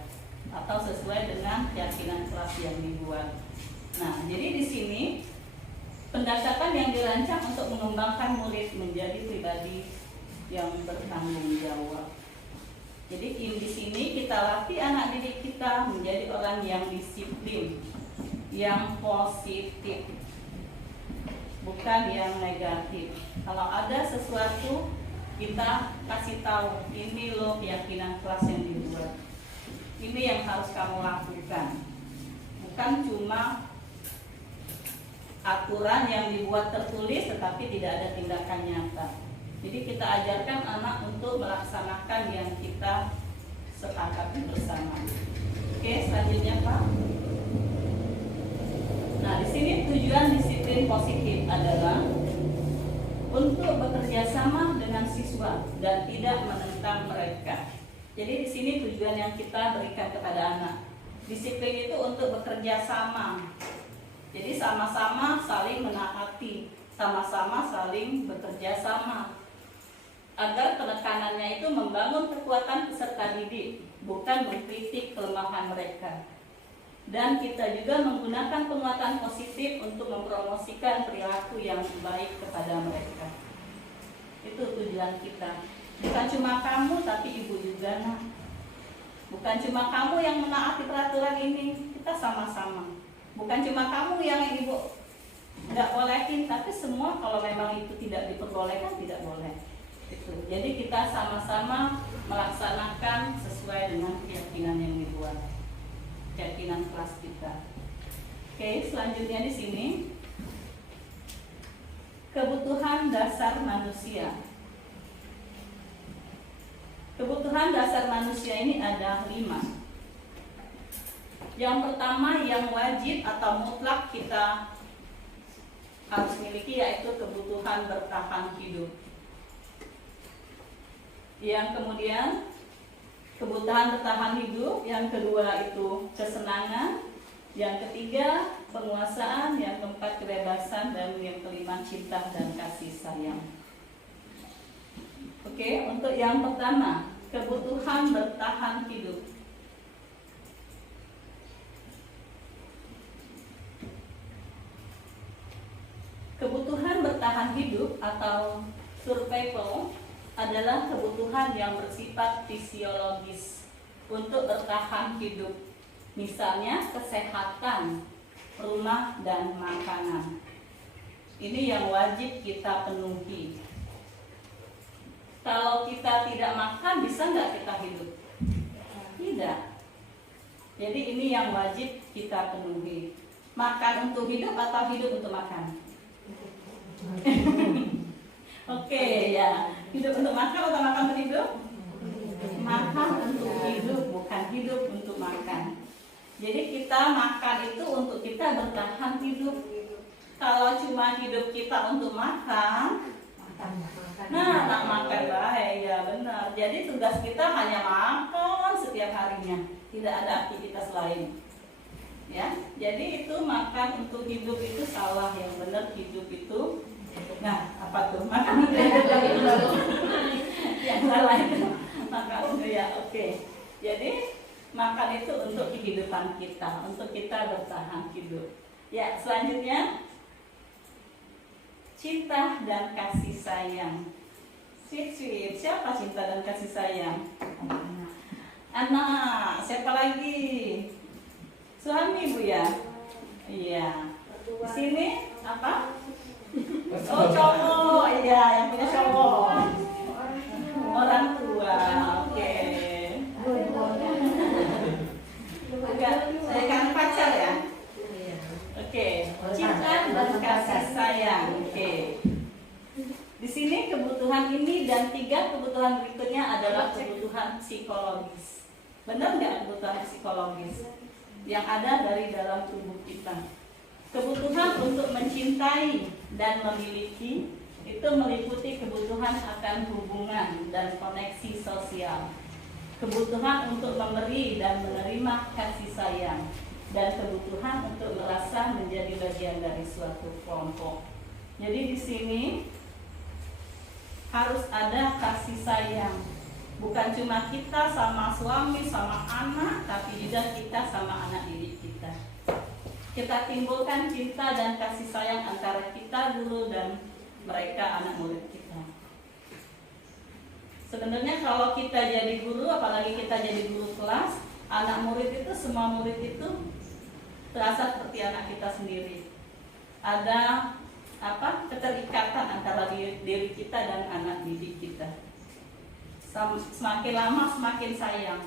atau sesuai dengan keyakinan kelas yang dibuat. Nah, jadi di sini pendekatan yang dirancang untuk mengembangkan murid menjadi pribadi yang bertanggung jawab. Jadi di sini kita latih anak didik kita menjadi orang yang disiplin, yang positif, bukan yang negatif. Kalau ada sesuatu kita kasih tahu, ini loh keyakinan kelas yang dibuat, ini yang harus kamu lakukan. Bukan cuma aturan yang dibuat tertulis tetapi tidak ada tindakan nyata. Jadi kita ajarkan anak untuk melaksanakan yang kita sepakati bersama. Oke, selanjutnya Pak. Nah, di sini tujuan disiplin positif adalah untuk bekerja sama dengan siswa dan tidak menentang mereka. Jadi di sini tujuan yang kita berikan kepada anak. Disiplin itu untuk bekerja sama. Jadi sama-sama saling menaati, sama-sama saling bekerja sama. Agar penekanannya itu membangun kekuatan peserta didik, bukan mengkritik kelemahan mereka. Dan kita juga menggunakan penguatan positif untuk mempromosikan perilaku yang baik kepada mereka. Itu tujuan kita. Bukan cuma kamu, tapi ibu juga nak. Bukan cuma kamu yang menaati peraturan ini, kita sama-sama. Bukan cuma kamu yang ibu nggak bolehin, tapi semua kalau memang itu tidak diperbolehkan, tidak boleh. Itu. Jadi kita sama-sama melaksanakan sesuai dengan keyakinan yang dibuat, keyakinan kelas kita. Oke, selanjutnya di sini kebutuhan dasar manusia. Kebutuhan dasar manusia ini ada 5. Yang pertama yang wajib atau mutlak kita harus miliki yaitu kebutuhan bertahan hidup. Yang kemudian kebutuhan bertahan hidup, yang kedua itu kesenangan, yang ketiga penguasaan, yang keempat kebebasan, dan yang kelima cinta dan kasih sayang. Oke, untuk yang pertama, kebutuhan bertahan hidup. Kebutuhan bertahan hidup atau survival adalah kebutuhan yang bersifat fisiologis untuk bertahan hidup. Misalnya kesehatan, rumah, dan makanan. Ini yang wajib kita penuhi. Kalau kita tidak makan, bisa nggak kita hidup? Tidak. Jadi ini yang wajib kita penuhi. Makan untuk hidup atau hidup untuk makan? Oke, ya. Hidup untuk makan atau makan untuk hidup? Makan untuk hidup, bukan hidup untuk makan. Jadi kita makan itu untuk kita bertahan hidup. Kalau cuma hidup kita untuk makan, nah, nak makan baik, ya benar. Jadi tugas kita hanya makan setiap harinya, tidak ada aktivitas lain. Ya, jadi itu makan untuk hidup itu salah, yang benar hidup itu. Nah, apa tuh? Makan untuk hidup yang salah itu makan untuk ya, oke. Jadi makan itu untuk kehidupan kita, untuk kita bertahan hidup. Ya, selanjutnya cinta dan kasih sayang. Sweet, siapa cinta dan kasih sayang? Anak, siapa lagi? Suami, Bu ya? Iya. Di sini apa? Oh, cowok. Iya, yang punya cowok. Orang tua. Oke. Enggak, saya kan pacar ya? Oke. Cinta dan kasih sayang. Oke. Di sini kebutuhan ini dan 3 kebutuhan berikutnya adalah kebutuhan psikologis. Benar nggak kebutuhan psikologis yang ada dari dalam tubuh kita? Kebutuhan untuk mencintai dan memiliki itu meliputi kebutuhan akan hubungan dan koneksi sosial, kebutuhan untuk memberi dan menerima kasih sayang, dan kebutuhan untuk merasa menjadi bagian dari suatu kelompok. Jadi di sini harus ada kasih sayang, bukan cuma kita sama suami sama anak, tapi juga kita sama anak didik kita. Kita timbulkan cinta dan kasih sayang antara kita dulu dan mereka anak murid kita. Sebenarnya kalau kita jadi guru, apalagi kita jadi guru kelas, anak murid itu, semua murid itu terasa seperti anak kita sendiri. Ada keterikatan antara diri kita dan anak didik kita. Semakin lama semakin sayang.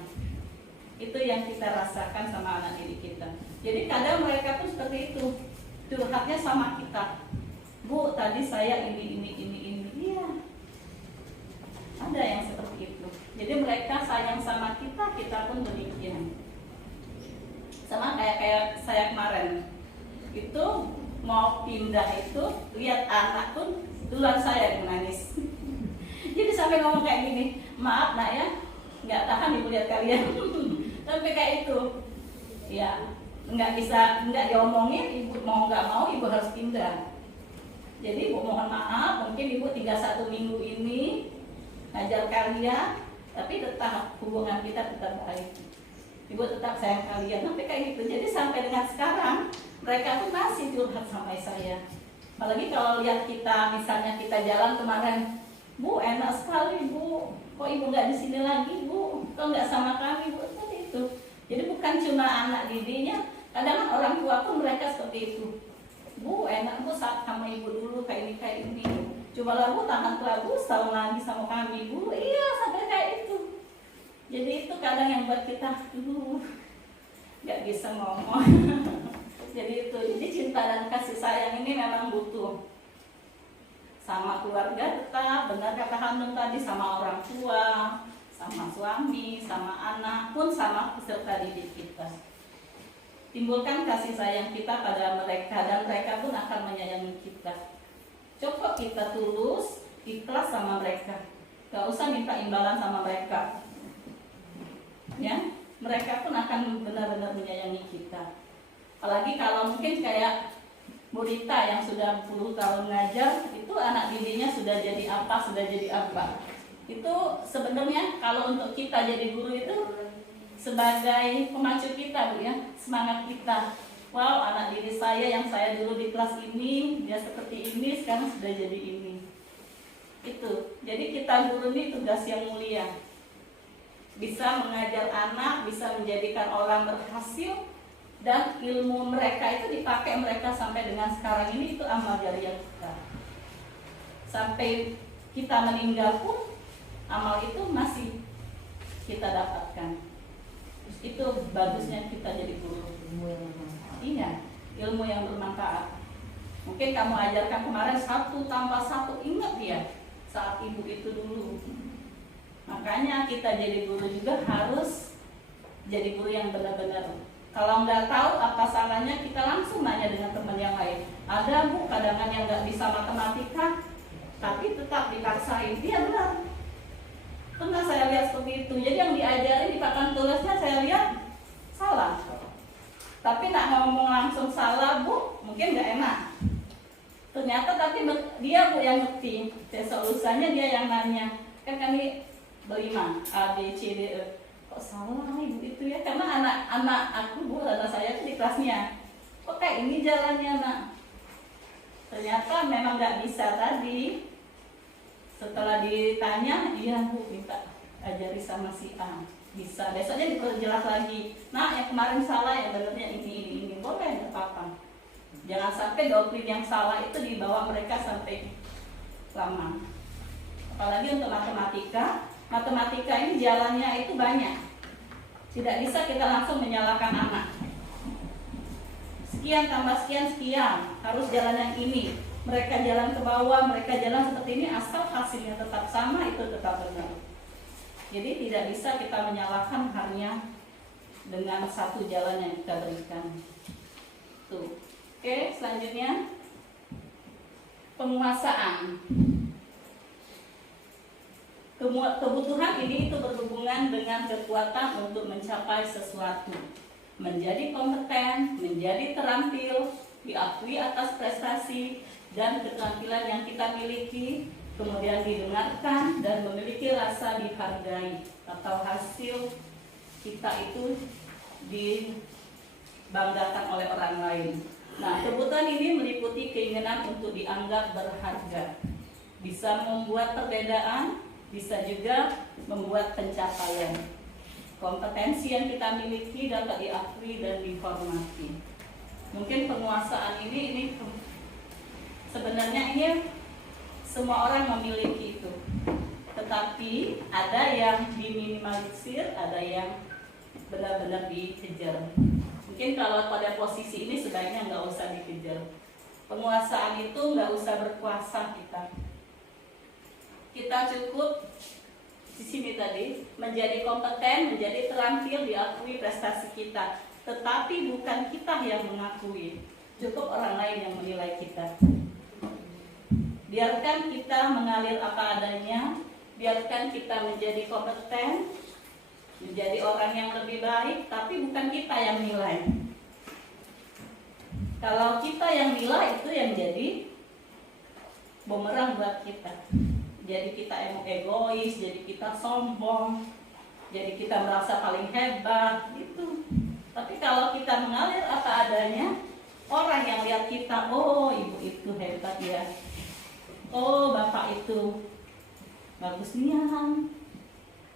Itu yang kita rasakan sama anak didik kita. Jadi kadang mereka pun seperti itu, curhatnya sama kita. Bu, tadi saya ini. Iya, ada yang seperti itu. Jadi mereka sayang sama kita, kita pun demikian. Sama kayak saya kemarin itu mau pindah itu, lihat anak pun duluan saya yang nangis. Jadi sampai ngomong kayak gini, maaf nak ya, nggak tahan ibu lihat kalian. Sampai kayak itu, ya nggak diomongin, ibu mau nggak mau ibu harus pindah. Jadi ibu mohon maaf, mungkin ibu tinggal 1 minggu ini ngajar kalian, tapi tetap hubungan kita tetap baik. Ibu tetap sayang kalian, sampai kayak gitu. Jadi sampai dengan sekarang mereka tuh masih curhat sama saya. Apalagi kalau lihat kita, misalnya kita jalan kemarin, Bu enak sekali Bu, kok ibu nggak di sini lagi Bu, kok nggak sama kami Bu, seperti itu. Jadi bukan cuma anak didiknya, kadang orang tua pun mereka seperti itu. Bu enak Bu saat sama ibu dulu kayak ini. Cobalah Bu tahan Bu setahun lagi sama kami Bu. Iya sampai kayak itu. Jadi itu kadang yang buat kita nggak bisa ngomong. Jadi itu, jadi cinta dan kasih sayang ini memang butuh. Sama keluarga tetap, benar kata Hanum tadi, sama orang tua, sama suami, sama anak, pun sama peserta didik kita. Timbulkan kasih sayang kita pada mereka dan mereka pun akan menyayangi kita. Coba kita tulus, ikhlas sama mereka. Gak usah minta imbalan sama mereka. Ya, mereka pun akan benar-benar menyayangi kita. Apalagi kalau mungkin kayak Bu Rita yang sudah 10 tahun ngajar, itu anak didiknya sudah jadi apa. Itu sebenarnya kalau untuk kita jadi guru itu sebagai pemacu kita, Bu, ya, semangat kita. Wow, anak didik saya yang saya dulu di kelas ini, dia seperti ini, sekarang sudah jadi ini. Itu. Jadi kita guru ini tugas yang mulia. Bisa mengajar anak, bisa menjadikan orang berhasil, dan ilmu mereka itu dipakai mereka sampai dengan sekarang ini, itu amal jariah kita. Sampai kita meninggal pun amal itu masih kita dapatkan. Itu bagusnya kita jadi guru. Iya, ilmu yang bermanfaat. Mungkin kamu ajarkan kemarin 1 tambah 1, ingat dia saat ibu itu dulu. Makanya kita jadi guru juga harus jadi guru yang benar-benar. Kalau nggak tahu apa salahnya, kita langsung nanya dengan teman yang lain. Ada, Bu, kadang-kadang yang nggak bisa matematika, tapi tetap dipaksain. Dia benar. Pernah saya lihat seperti itu. Jadi yang diajarin di papan tulisnya saya lihat salah. Tapi nak ngomong langsung salah, Bu, mungkin nggak enak. Ternyata tapi dia, Bu, yang ngerti. Solusinya dia yang nanya. Kan kami berlima, A, B, C, D, E. Kok salah ibu itu ya? Karena anak aku, Bu, anak saya itu di kelasnya. Kok kayak ini jalannya, nak? Ternyata memang nggak bisa tadi. Setelah ditanya, iya, Bu, minta ajari sama si A. Bisa, besoknya diperjelas lagi. Nah, yang kemarin salah, yang benernya ini. Boleh, nggak apa-apa. Jangan sampai doktrin yang salah itu dibawa mereka sampai lama. Apalagi untuk matematika. Matematika ini jalannya itu banyak. Tidak bisa kita langsung menyalahkan anak. Sekian tambah sekian, harus jalan yang ini. Mereka jalan ke bawah, mereka jalan seperti ini, asal hasilnya tetap sama, itu tetap benar. Jadi tidak bisa kita menyalahkan hanya dengan satu jalan yang kita berikan. Tuh. Oke, selanjutnya penguasaan. Kebutuhan ini itu berhubungan dengan kekuatan untuk mencapai sesuatu, menjadi kompeten, menjadi terampil, diakui atas prestasi dan keterampilan yang kita miliki, kemudian didengarkan dan memiliki rasa dihargai atau hasil kita itu dibanggakan oleh orang lain. Nah, kebutuhan ini meliputi keinginan untuk dianggap berharga, bisa membuat perbedaan, bisa juga membuat pencapaian. Kompetensi yang kita miliki dapat diakui dan dihormati. Mungkin penguasaan ini sebenarnya ini semua orang memiliki itu. Tetapi ada yang diminimalisir, ada yang benar-benar dikejar. Mungkin kalau pada posisi ini sebaiknya nggak usah dikejar. Penguasaan itu nggak usah berkuasa kita. Kita cukup di sini tadi menjadi kompeten, menjadi terampil, diakui prestasi kita. Tetapi bukan kita yang mengakui, cukup orang lain yang menilai kita. Biarkan kita mengalir apa adanya, biarkan kita menjadi kompeten, menjadi orang yang lebih baik, tapi bukan kita yang nilai. Kalau kita yang nilai, itu yang jadi bumerang buat kita. Jadi kita egois, jadi kita sombong, jadi kita merasa paling hebat, gitu. Tapi kalau kita mengalir apa adanya, orang yang lihat kita, oh ibu itu hebat ya, oh bapak itu bagus nian,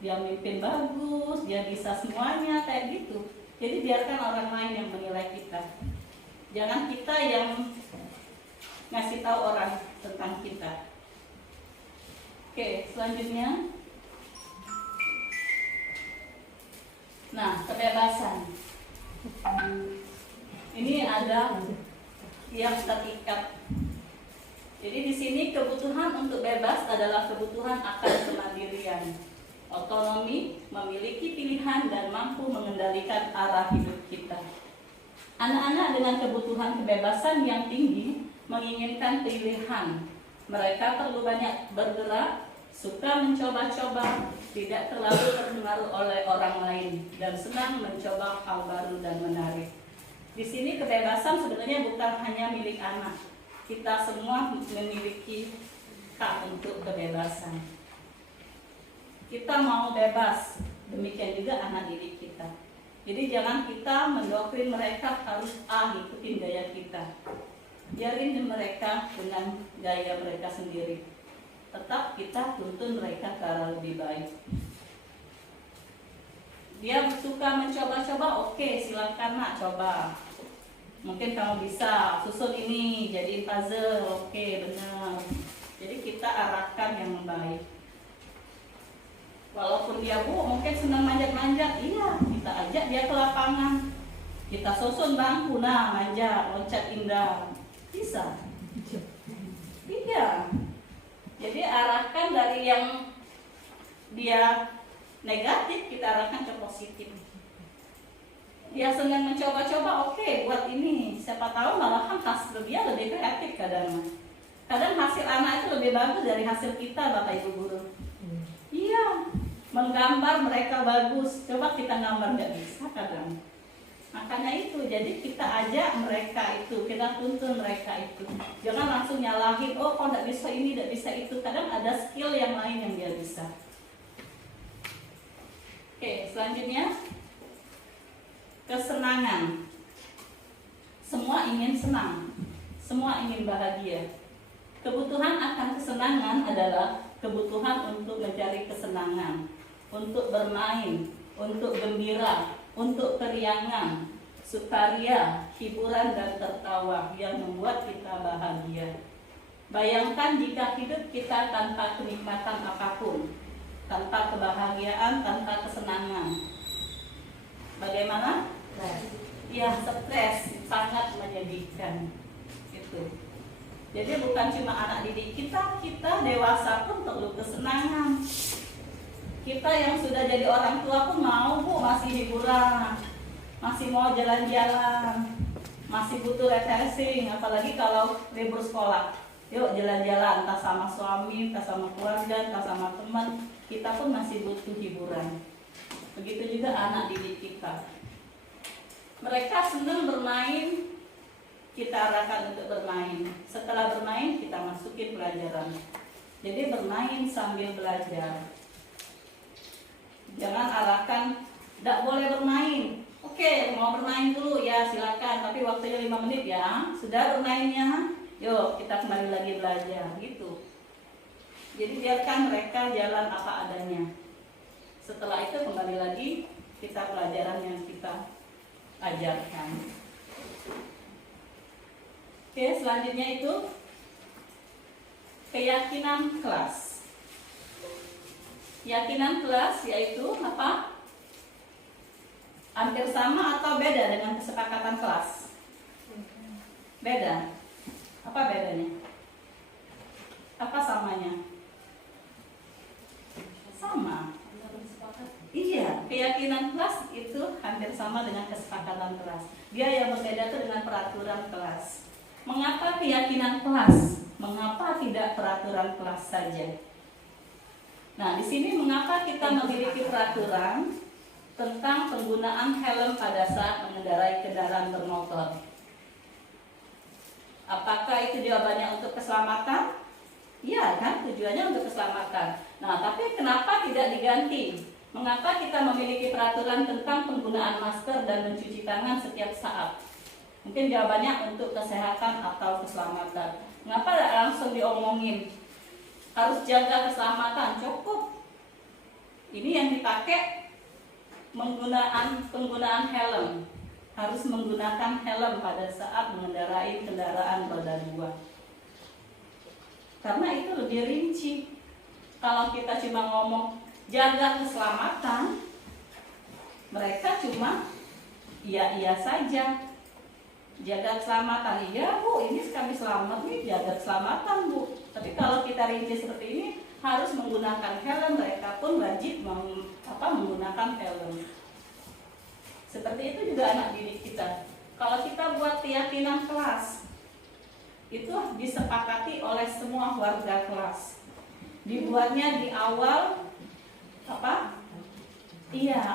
dia mimpin bagus, dia bisa semuanya, kayak gitu. Jadi biarkan orang lain yang menilai kita. Jangan kita yang ngasih tahu orang tentang kita. Oke, selanjutnya. Nah, kebebasan. Ini ada yang terikat. Jadi di sini kebutuhan untuk bebas adalah kebutuhan akan kemandirian. otonomi, memiliki pilihan, dan mampu mengendalikan arah hidup kita. Anak-anak dengan kebutuhan kebebasan yang tinggi menginginkan pilihan. Mereka perlu banyak bergerak, suka mencoba-coba, tidak terlalu terpengaruh oleh orang lain, dan senang mencoba hal baru dan menarik. Di sini kebebasan sebenarnya bukan hanya milik anak. Kita semua memiliki hak untuk kebebasan. Kita mau bebas, demikian juga anak didik kita. Jadi jangan kita mendoktrin mereka harus ikutin gaya kita. Biarin mereka dengan gaya mereka sendiri. Tetap kita tuntun mereka ke arah lebih baik. Dia suka mencoba-coba, oke, silakan nak coba. Mungkin kamu bisa susun ini jadi puzzle, oke, benar. Jadi kita arahkan yang baik. Walaupun dia mungkin senang manjat-manjat, iya, kita ajak dia ke lapangan. Kita susun bangku, nah manjat, loncat indah, bisa. Iya. Jadi arahkan dari yang dia negatif, kita arahkan ke positif. Dia senang mencoba-coba, oke, buat ini. Siapa tahu malahan hasil dia lebih kreatif kadang. Kadang hasil anak itu lebih bagus dari hasil kita, Bapak Ibu Guru. Iya, menggambar mereka bagus. Coba kita gambar nggak bisa kadang. Makanya itu, jadi kita ajak mereka itu, kita tuntun mereka itu. Jangan langsung nyalahin, oh kok nggak bisa ini, nggak bisa itu. Kadang ada skill yang lain yang dia bisa. Oke, selanjutnya kesenangan. Semua ingin senang, semua ingin bahagia. Kebutuhan akan kesenangan adalah kebutuhan untuk mencari kesenangan, untuk bermain, untuk gembira, untuk keriangan, sukaria, hiburan dan tertawa yang membuat kita bahagia. Bayangkan jika hidup kita tanpa kenikmatan apapun, tanpa kebahagiaan, tanpa kesenangan. Bagaimana? Ya, stres, sangat menyedihkan. Itu. Jadi bukan cuma anak didik kita, kita dewasa pun perlu kesenangan. Kita yang sudah jadi orang tua pun mau masih hiburan, masih mau jalan-jalan, masih butuh refreshing, apalagi kalau libur sekolah. Yuk jalan-jalan, entah sama suami, entah sama keluarga, entah sama teman, kita pun masih butuh hiburan. Begitu juga anak didik kita. Mereka senang bermain, kita arahkan untuk bermain. Setelah bermain, kita masukin pelajaran. Jadi bermain sambil belajar. Jangan arahkan, tidak boleh bermain. Oke, mau bermain dulu ya silakan, tapi waktunya 5 menit ya. Sudah bermainnya, yuk kita kembali lagi belajar gitu. Jadi biarkan mereka jalan apa adanya. Setelah itu kembali lagi kita pelajaran yang kita ajarkan. Oke, selanjutnya itu keyakinan kelas. Keyakinan kelas yaitu apa? Hampir sama atau beda dengan kesepakatan kelas? Beda. Apa bedanya? Apa samanya? Sama. Iya, keyakinan kelas itu hampir sama dengan kesepakatan kelas. Dia yang berbeda itu dengan peraturan kelas. Mengapa keyakinan kelas? Mengapa tidak peraturan kelas saja? Nah, di sini mengapa kita memiliki peraturan tentang penggunaan helm pada saat mengendarai kendaraan bermotor? Apakah itu jawabannya untuk keselamatan? Iya kan, tujuannya untuk keselamatan. Nah, tapi kenapa tidak diganti? Mengapa kita memiliki peraturan tentang penggunaan masker dan mencuci tangan setiap saat? Mungkin jawabannya untuk kesehatan atau keselamatan. Mengapa tidak langsung diomongin? Harus jaga keselamatan, cukup. Ini yang dipakai penggunaan helm. Harus menggunakan helm pada saat mengendarai kendaraan roda 2. Karena itu lebih rinci. Kalau kita cuma ngomong jaga keselamatan, mereka cuma iya-iya saja. Jaga keselamatan, iya Bu, ini kami selamat nih, jaga keselamatan Bu. Tapi kalau kita rinci seperti ini, harus menggunakan helm, mereka pun wajib menggunakan helm. Seperti itu juga anak didik kita. Kalau kita buat keyakinan kelas, itu disepakati oleh semua warga kelas. Dibuatnya di awal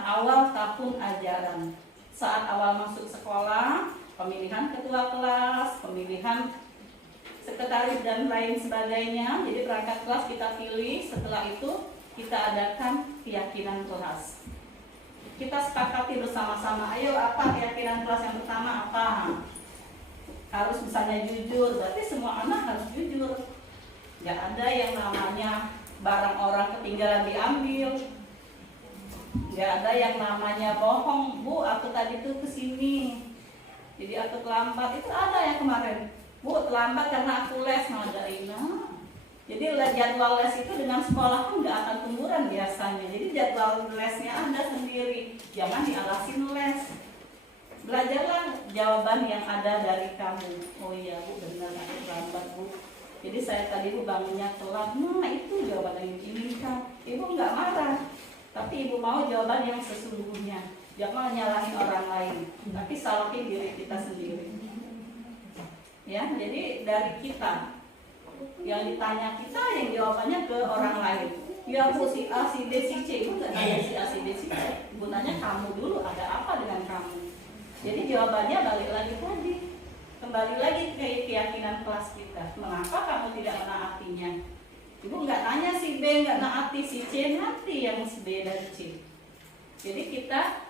awal tahun ajaran. Saat awal masuk sekolah, pemilihan ketua kelas, pemilihan sekretaris dan lain sebagainya. Jadi perangkat kelas kita pilih, setelah itu kita adakan keyakinan kelas. Kita sepakati bersama-sama, ayo apa keyakinan kelas yang pertama apa? Harus misalnya jujur, berarti semua anak harus jujur. Gak ada yang namanya barang orang ketinggalan diambil. Gak ada yang namanya bohong, Bu aku tadi tuh kesini, jadi aku terlambat. Itu ada yang kemarin, Bu terlambat karena aku les, Madaina. Jadi jadwal les itu dengan sekolah kan gak akan temburan biasanya. Jadi jadwal lesnya ada sendiri, jangan dialasin les. Belajarlah jawaban yang ada dari kamu. Oh iya Bu, benar aku terlambat Bu. Jadi saya tadi Bu bangunnya telat. Nah itu jawaban yang diinginkan. Ibu nggak marah, tapi Ibu mau jawaban yang sesungguhnya. Jangan nyalahin orang lain, tapi salahin diri kita sendiri. Ya, jadi dari kita yang ditanya kita, yang jawabannya ke orang lain. Ya Bu, si A, si B, si C. Ibu nggak tanya si A, si B, si C. Ibu nanya kamu dulu, ada apa dengan kamu? Jadi jawabannya balik lagi tadi. Kembali lagi ke keyakinan kelas kita. Mengapa kamu tidak menaatinya? Ibu nggak tanya si B, nggak naati si C, nanti yang si B dan C. Jadi kita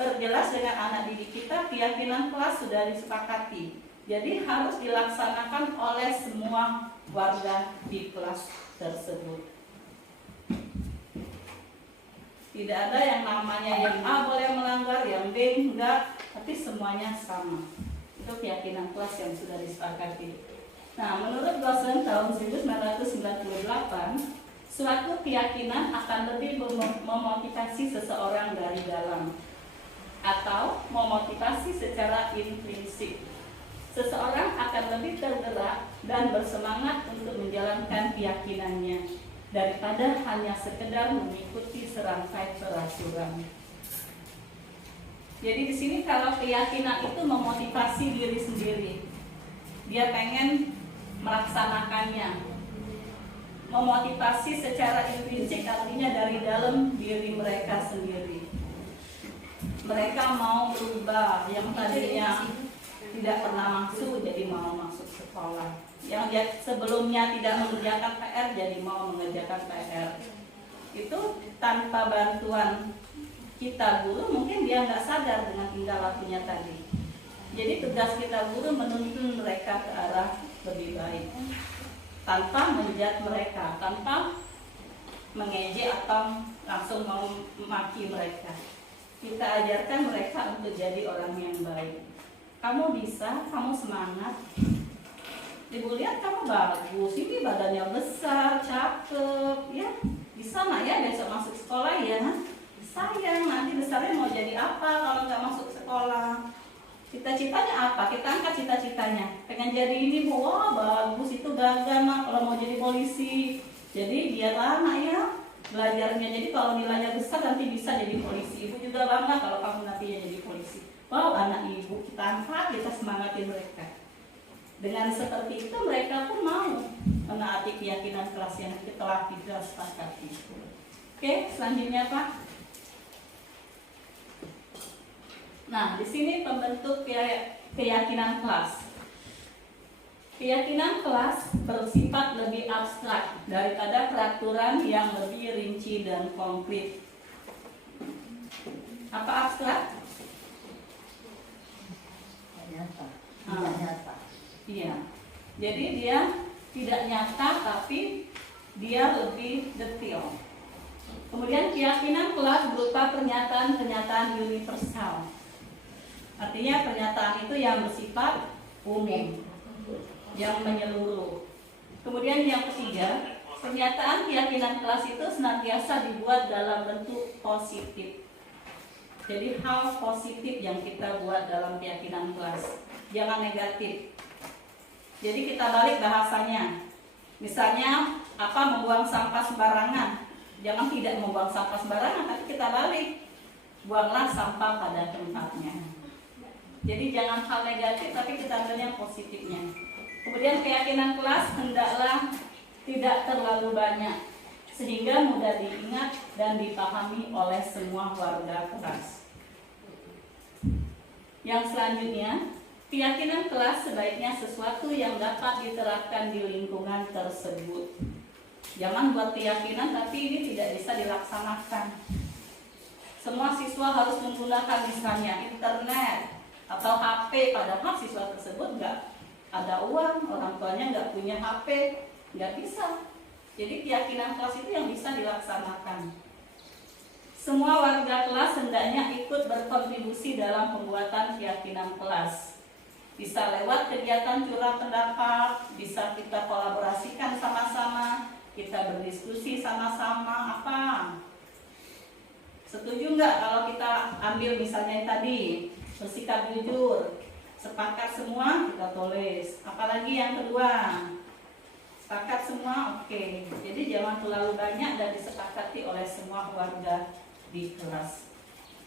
perjelas dengan anak didik kita, keyakinan kelas sudah disepakati. Jadi harus dilaksanakan oleh semua warga di kelas tersebut. Tidak ada yang namanya yang A boleh melanggar, yang B enggak, tapi semuanya sama. Itu keyakinan kelas yang sudah disepakati. Nah, menurut dosen tahun 1998, suatu keyakinan akan lebih memotivasi seseorang dari dalam atau memotivasi secara intrinsik. Seseorang akan lebih tergerak dan bersemangat untuk menjalankan keyakinannya daripada hanya sekedar mengikuti serangkai peraturan. Jadi di sini kalau keyakinan itu memotivasi diri sendiri, dia pengen melaksanakannya. Memotivasi secara intrinsik artinya dari dalam diri mereka sendiri. Mereka mau berubah, yang tadinya tidak pernah masuk jadi mau masuk sekolah, yang sebelumnya tidak mengerjakan PR jadi mau mengerjakan PR. Itu tanpa bantuan kita guru, mungkin dia nggak sadar dengan tingkah lakunya tadi. Jadi tugas kita guru menuntun mereka ke arah lebih baik, tanpa menjat mereka, tanpa mengejek atau langsung memaki mereka. Kita ajarkan mereka untuk jadi orang yang baik. Kamu bisa, kamu semangat. Ibu lihat kamu bagus, ini badannya besar, cakep, ya. Bisa nak ya besok masuk sekolah ya. Sayang, nanti besarnya mau jadi apa kalau nggak masuk sekolah? Cita-citanya apa? Kita angkat cita-citanya. Pengen jadi ini Bu, wah bagus, itu gagal nak kalau mau jadi polisi. Jadi biarlah nak ya belajarnya. Jadi kalau nilainya besar nanti bisa jadi polisi. Ibu juga bangga kalau kamu nantinya jadi polisi. Wow, anak ibu kita angkat, kita semangatin mereka. Dengan seperti itu mereka pun mau menaati keyakinan kelas yang telah kita sepakati. Oke, selanjutnya Pak. Nah, di sini pembentuk keyakinan kelas. Keyakinan kelas bersifat lebih abstrak daripada peraturan yang lebih rinci dan konkret. Apa abstrak? Nyata. Iya. Jadi dia tidak nyata tapi dia lebih detail. Kemudian keyakinan kelas berupa pernyataan-pernyataan universal. Artinya pernyataan itu yang bersifat umum, yang menyeluruh. Kemudian yang ketiga, pernyataan keyakinan kelas itu senantiasa dibuat dalam bentuk positif. Jadi hal positif yang kita buat dalam keyakinan kelas, jangan negatif. Jadi kita balik bahasanya. Misalnya membuang sampah sembarangan. Jangan tidak membuang sampah sembarangan, tapi kita balik. Buanglah sampah pada tempatnya. Jadi jangan hal negatif, tapi kita ambil yang positifnya. Kemudian keyakinan kelas hendaklah tidak terlalu banyak, sehingga mudah diingat dan dipahami oleh semua warga kelas. Yang selanjutnya, keyakinan kelas sebaiknya sesuatu yang dapat diterapkan di lingkungan tersebut. Jangan buat keyakinan tapi ini tidak bisa dilaksanakan. Semua siswa harus menggunakan misalnya internet atau HP, padahal siswa tersebut nggak ada uang, orang tuanya nggak punya HP, nggak bisa. Jadi keyakinan kelas itu yang bisa dilaksanakan. Semua warga kelas hendaknya ikut berkontribusi dalam pembuatan keyakinan kelas. Bisa lewat kegiatan curah pendapat, bisa kita kolaborasikan sama-sama, kita berdiskusi sama-sama apa. Setuju nggak kalau kita ambil misalnya yang tadi, bersikap jujur, sepakat semua kita tulis. Apalagi yang kedua, sepakat semua, oke. Jadi jangan terlalu banyak dan disepakati oleh semua warga di kelas.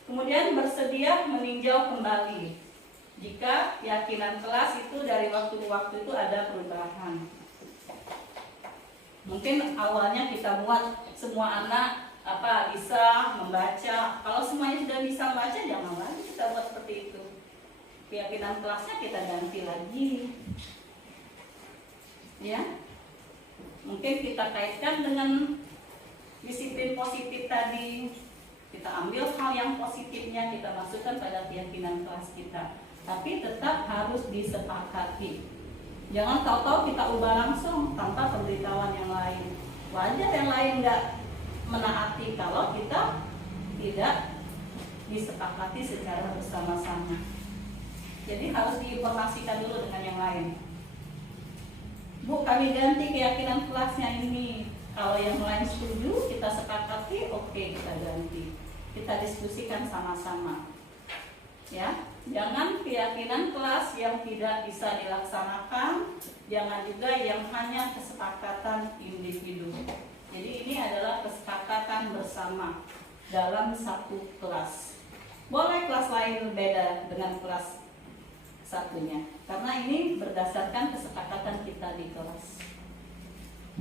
Kemudian bersedia meninjau kembali jika keyakinan kelas itu dari waktu ke waktu itu ada perubahan. Mungkin awalnya kita buat semua anak bisa membaca. Kalau semuanya sudah bisa membaca, jangan lagi kita buat seperti itu. Keyakinan kelasnya kita ganti lagi. Ya. Mungkin kita kaitkan dengan disiplin positif tadi. Kita ambil hal yang positifnya, kita masukkan pada keyakinan kelas kita. Tapi tetap harus disepakati. Jangan tahu-tahu kita ubah langsung tanpa pemberitahuan yang lain. Wajar yang lain nggak menaati kalau kita tidak disepakati secara bersama-sama. Jadi harus diinformasikan dulu dengan yang lain. Bu, kami ganti keyakinan kelasnya ini. Kalau yang lain setuju, kita sepakati, oke, kita ganti. Kita diskusikan sama-sama. Ya, jangan keyakinan kelas yang tidak bisa dilaksanakan, jangan juga yang hanya kesepakatan individu. Jadi ini adalah kesepakatan bersama dalam satu kelas. Boleh kelas lain berbeda dengan kelas satunya, karena ini berdasarkan kesepakatan kita di kelas.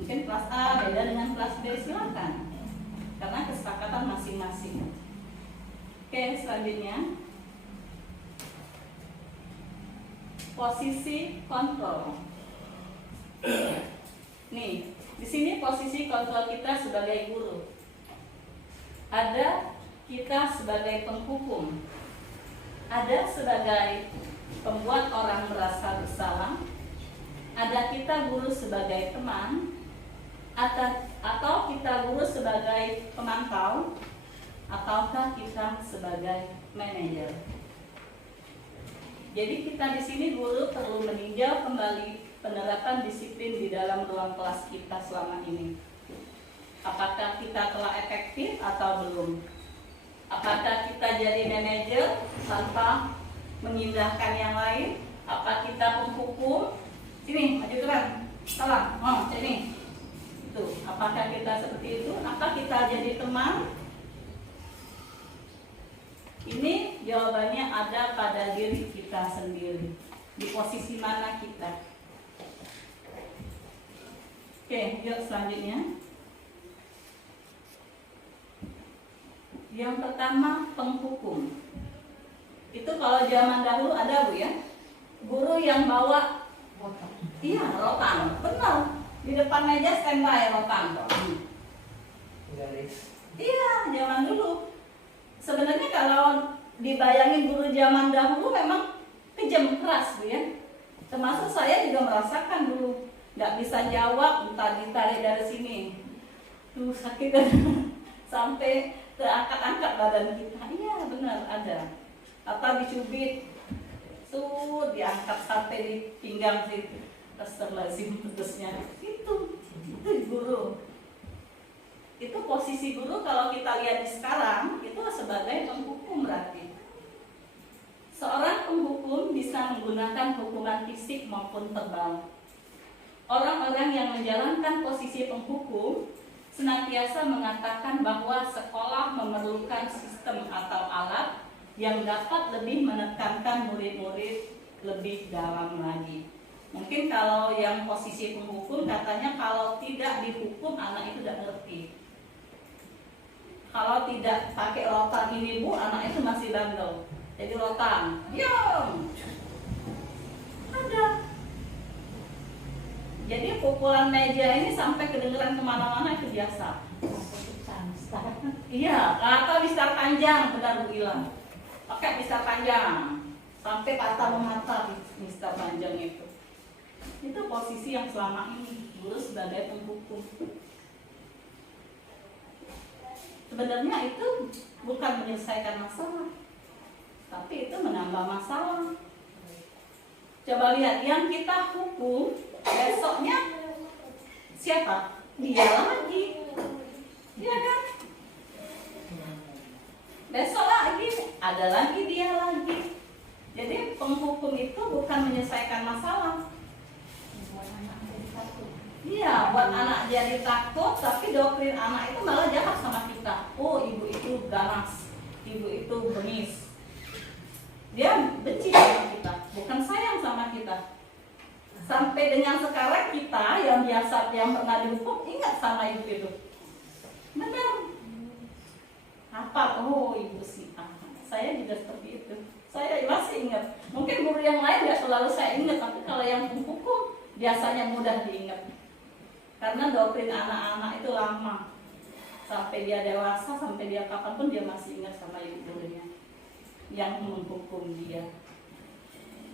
Mungkin kelas A beda dengan kelas B, silakan, karena kesepakatan masing-masing. Oke, selanjutnya posisi kontrol. Nih, di sini posisi kontrol kita sebagai guru. Ada kita sebagai penghukum. Ada sebagai pembuat orang merasa bersalah. Ada kita guru sebagai teman. Atau kita guru sebagai pemantau. Ataukah kita sebagai manajer. Jadi kita di sini guru perlu meninjau kembali penerapan disiplin di dalam ruang kelas kita selama ini. Apakah kita telah efektif atau belum? Apakah kita jadi manajer tanpa mengindahkan yang lain? Apa kita penghukum? Sini, maju terang. Salah. Sini. Tuh, apakah kita seperti itu? Apa kita jadi teman? Ini jawabannya ada pada diri kita sendiri. Di posisi mana kita? Oke, yuk selanjutnya. Yang pertama, penghukum. Itu kalau zaman dahulu ada, Bu, ya. Guru yang bawa iya, rotan. Benar. Di depan meja standby rotan. Iya, zaman dulu. Sebenarnya kalau dibayangin guru zaman dahulu memang kejam, keras, Bu, ya. Termasuk saya juga merasakan dulu. Nggak bisa jawab, entah ditarik dari sini. Tuh sakit kan. Sampai terangkat-angkat badan kita. Iya, benar, ada. Atau dicubit. Diangkat sampai di pinggang situ. Astagfirullahaladzim, putusnya. Itu guru. itu posisi guru kalau kita lihat di sekarang itu sebagai penghukum berarti. Seorang penghukum bisa menggunakan hukuman fisik maupun verbal. Orang-orang yang menjalankan posisi penghukum senantiasa mengatakan bahwa sekolah memerlukan sistem atau alat yang dapat lebih menekankan murid-murid lebih dalam lagi. Mungkin kalau yang posisi penghukum katanya kalau tidak dihukum anak itu tidak ngerti. Kalau tidak pakai rotan ini bu, anak itu masih bandel. Jadi rotan, diam. Ada. Jadi pukulan meja ini sampai kedengeran kemana-mana itu biasa. Iya, atau bistar panjang, benar Bu Ila. Pakai bistar panjang, sampai patah mata bistar panjang itu. Itu posisi yang selama ini guru sebagai penghukum. Sebenarnya itu bukan menyelesaikan masalah, tapi itu menambah masalah. Coba lihat, yang kita hukum besoknya siapa? Dia lagi, dia kan? Besok lagi, ada lagi dia lagi. Jadi penghukum itu bukan menyelesaikan masalah. Iya, buat anak jadi takut, tapi doktrin anak itu malah jahat sama kita. Oh, ibu itu ganas, ibu itu bengis. Dia benci sama kita, bukan sayang sama kita. Sampai dengan sekarang kita yang biasa, yang pernah dihukum, ingat sama ibu itu. Benar. Apa? Oh, ibu sih. Saya juga seperti itu. Saya masih ingat. Mungkin guru yang lain nggak selalu saya ingat, tapi kalau yang menghukum biasanya mudah diingat. Karena doktrin anak-anak itu lama. Sampai dia dewasa, sampai dia kapanpun dia masih ingat sama ibu gurunya yang menghukum dia.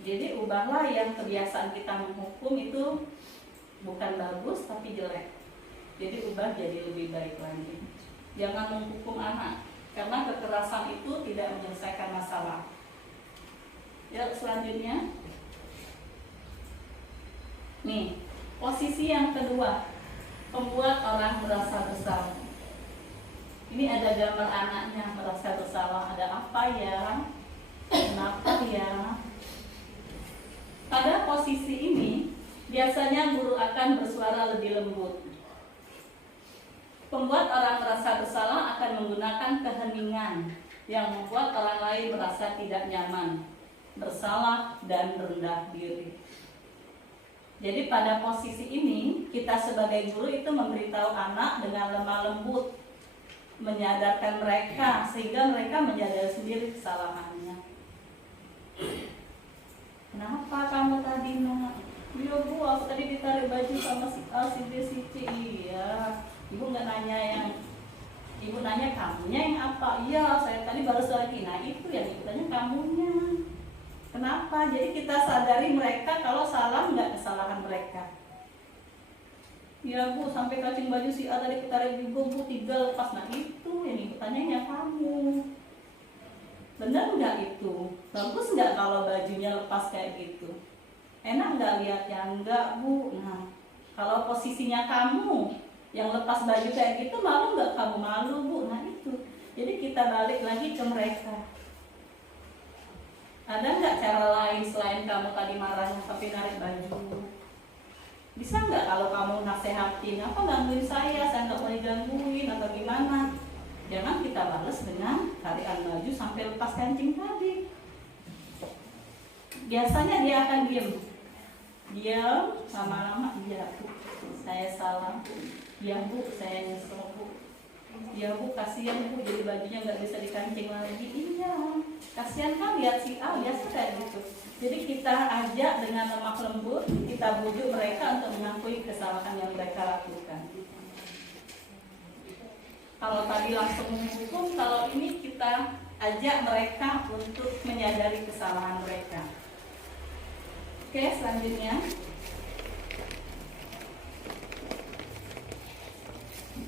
Jadi ubahlah yang kebiasaan kita menghukum itu bukan bagus tapi jelek. Jadi ubah jadi lebih baik lagi. Jangan menghukum anak, karena kekerasan itu tidak menyelesaikan masalah. Ya, selanjutnya. Nih, posisi yang kedua, membuat orang merasa bersalah. Ini ada gambar anaknya merasa bersalah. Ada apa ya? Kenapa ya? Pada posisi ini, biasanya guru akan bersuara lebih lembut. Pembuat orang merasa bersalah akan menggunakan keheningan yang membuat orang lain merasa tidak nyaman, bersalah, dan rendah diri. Jadi pada posisi ini, kita sebagai guru itu memberitahu anak dengan lemah lembut, menyadarkan mereka sehingga mereka menyadari sendiri kesalahannya. Kenapa kamu tadi nak? Iya bu, aku tadi ditarik baju sama si A, si B, si C. Iya, ibu nggak nanya yang, ibu nanya kamunya yang apa? Iya, saya tadi baru lagi. Nah itu yang ibu tanya kamunya. Kenapa? Jadi kita sadari mereka kalau salah nggak kesalahan mereka. Ya bu, sampai kacing baju si A tadi ketarik juga bu, 3 lepas. Nah itu yang ibu tanyanya kamu. Benar nggak itu? Bagus nggak kalau bajunya lepas kayak gitu? Enak nggak lihatnya? Enggak bu. Nah kalau posisinya kamu yang lepas baju kayak gitu, malu nggak kamu? Malu bu. Nah itu. Jadi kita balik lagi ke mereka. Ada nggak cara lain selain kamu tadi marahnya sampai narik baju? Bisa nggak kalau kamu nasehatin, apa gangguin saya nggak mau digangguin atau gimana? Jangan kita balas dengan tarikan baju sampai lepas kancing tadi. Biasanya dia akan diam lama-lama. Iya bu, saya salah. Iya bu, saya nyesel bu. Iya bu, kasihan bu, jadi bajunya nggak bisa dikancing lagi. Iya, kasihan kan lihat si A, biasa kayak gitu. Jadi kita ajak dengan lemah lembut, kita bujuk mereka untuk mengakui kesalahan yang mereka lakukan. Kalau tadi langsung menghukum, kalau ini kita ajak mereka untuk menyadari kesalahan mereka. Oke, selanjutnya.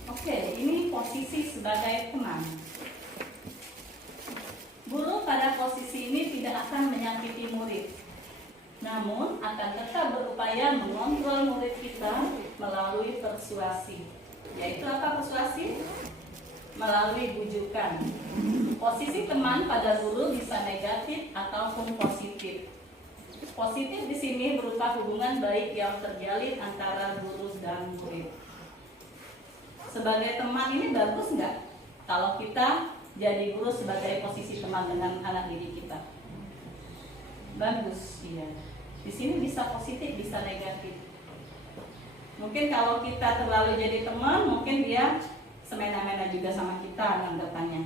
Oke, ini posisi sebagai teman. Guru pada posisi ini tidak akan menyakiti murid, namun akan tetap berupaya mengontrol murid kita melalui persuasi. Yaitu apa persuasi? Melalui bujukan. Posisi teman pada guru bisa negatif ataupun positif. Positif di sini berupa hubungan baik yang terjalin antara guru dan murid. Sebagai teman ini bagus nggak? Kalau kita jadi guru sebagai posisi teman dengan anak didik kita. Bagus, iya. Di sini bisa positif, bisa negatif. Mungkin kalau kita terlalu jadi teman, mungkin dia semena-mena juga sama kita anggapannya.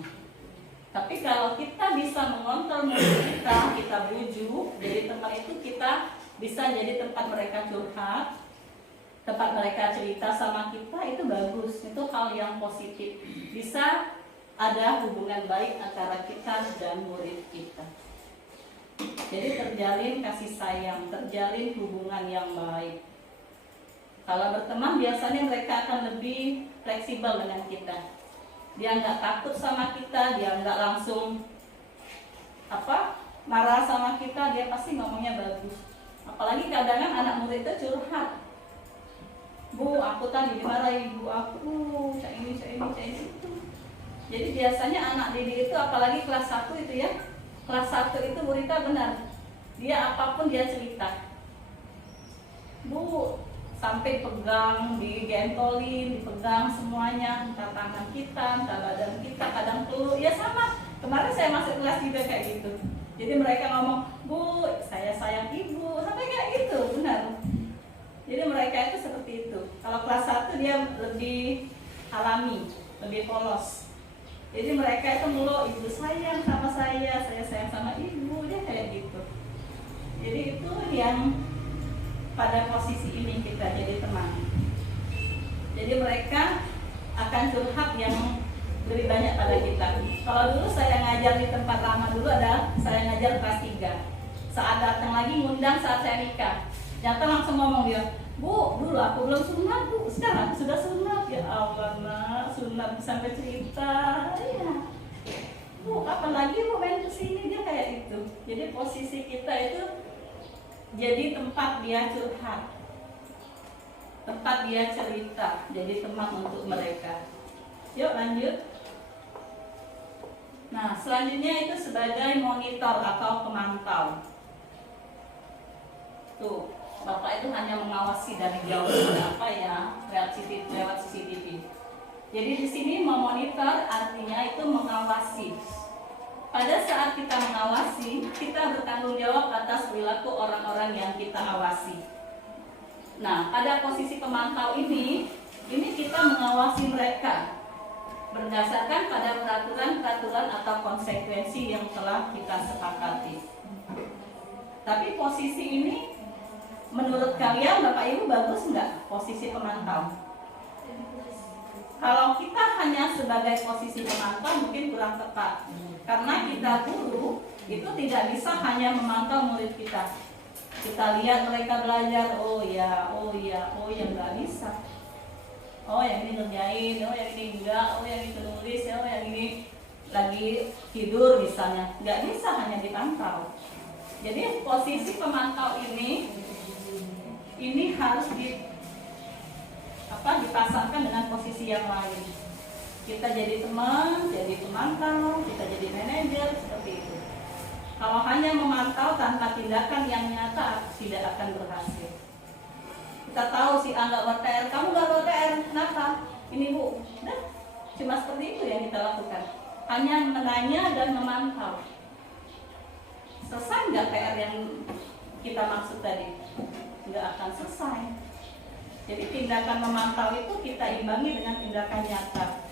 Tapi kalau kita bisa mengontrol murid kita bujuk, jadi tempat itu kita bisa jadi tempat mereka curhat, tempat mereka cerita sama kita, itu bagus, itu hal yang positif. Bisa ada hubungan baik antara kita dan murid kita. Jadi terjalin kasih sayang, terjalin hubungan yang baik. Kalau berteman biasanya mereka akan lebih fleksibel dengan kita. Dia nggak takut sama kita, dia nggak langsung marah sama kita, dia pasti ngomongnya bagus. Apalagi kadang-kadang anak murid itu curhat. Bu, aku tadi dimarahi ibu aku, cak ini itu. Jadi biasanya anak didik itu apalagi kelas 1 itu ya. Kelas 1 itu muridnya benar. Dia apapun dia cerita. Bu, sampai pegang, digentolin, dipegang semuanya, entah tangan kita, entah badan kita, kadang peluk, ya sama. Kemarin saya masuk kelas juga kayak gitu. Jadi mereka ngomong, Bu, saya sayang ibu, sampai kayak gitu, benar. Jadi mereka itu seperti itu. Kalau kelas 1 dia lebih alami, lebih polos. Jadi mereka itu meluk, ibu sayang sama saya sayang sama ibu, dia kayak gitu. Jadi itu yang pada posisi ini kita jadi teman. Jadi mereka akan curhat yang lebih banyak pada kita. Kalau dulu saya ngajar di tempat lama dulu saya ngajar kelas 3. Saat datang lagi ngundang saat saya nikah. Nyata langsung ngomong dia, Bu, dulu aku belum sunat Bu, sekarang aku sudah sunat. Ya Allah nak, sunat sampai cerita. Ya. Bu, kapan lagi Bu main kesini, dia kayak itu. Jadi posisi kita itu jadi tempat dia curhat, tempat dia cerita, jadi teman untuk mereka. Yuk lanjut. Nah selanjutnya itu sebagai monitor atau pemantau. Tuh, Bapak itu hanya mengawasi dari jauh apa ya lewat CCTV. Jadi di sini memonitor artinya itu mengawasi. Pada saat kita mengawasi, kita bertanggung jawab atas perilaku orang-orang yang kita awasi. Nah, pada posisi pemantau ini kita mengawasi mereka berdasarkan pada peraturan-peraturan atau konsekuensi yang telah kita sepakati. Tapi posisi ini, menurut kalian, Bapak Ibu bagus nggak posisi pemantau? Kalau kita hanya sebagai posisi pemantau mungkin kurang tepat. Karena kita guru itu tidak bisa hanya memantau murid kita. Kita lihat mereka belajar, oh ya nggak bisa. Oh yang ini ngerjain, oh yang ini enggak, oh yang ini nulis, oh yang ini lagi tidur misalnya. Nggak bisa hanya dipantau. Jadi posisi pemantau ini harus dipasangkan dengan posisi yang lain. Kita jadi teman, jadi pemantau, kita jadi manajer, seperti itu. Kalau hanya memantau tanpa tindakan yang nyata, tidak akan berhasil. Kita tahu si A nggak buat PR, kamu nggak buat PR, kenapa? Ini Bu, nah, cuma seperti itu yang kita lakukan. Hanya menanya dan memantau. Selesai nggak PR yang kita maksud tadi? Nggak akan selesai. Jadi tindakan memantau itu kita imbangi dengan tindakan nyata.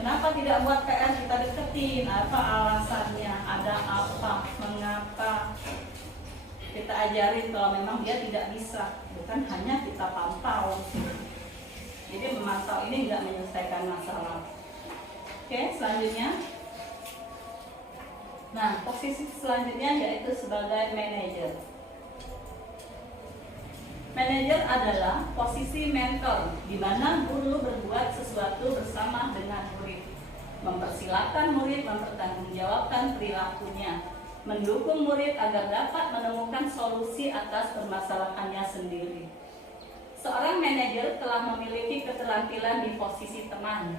Kenapa tidak buat PR, kita deketin, apa alasannya, ada apa, mengapa. Kita ajarin kalau memang dia tidak bisa, bukan hanya kita pantau. Jadi memantau ini nggak menyelesaikan masalah. Oke, selanjutnya. Nah, posisi selanjutnya yaitu sebagai manajer. Manajer adalah posisi mentor, di mana guru berbuat sesuatu bersama dengan murid, mempersilahkan murid mempertanggungjawabkan perilakunya, mendukung murid agar dapat menemukan solusi atas permasalahannya sendiri. Seorang manajer telah memiliki keterampilan di posisi teman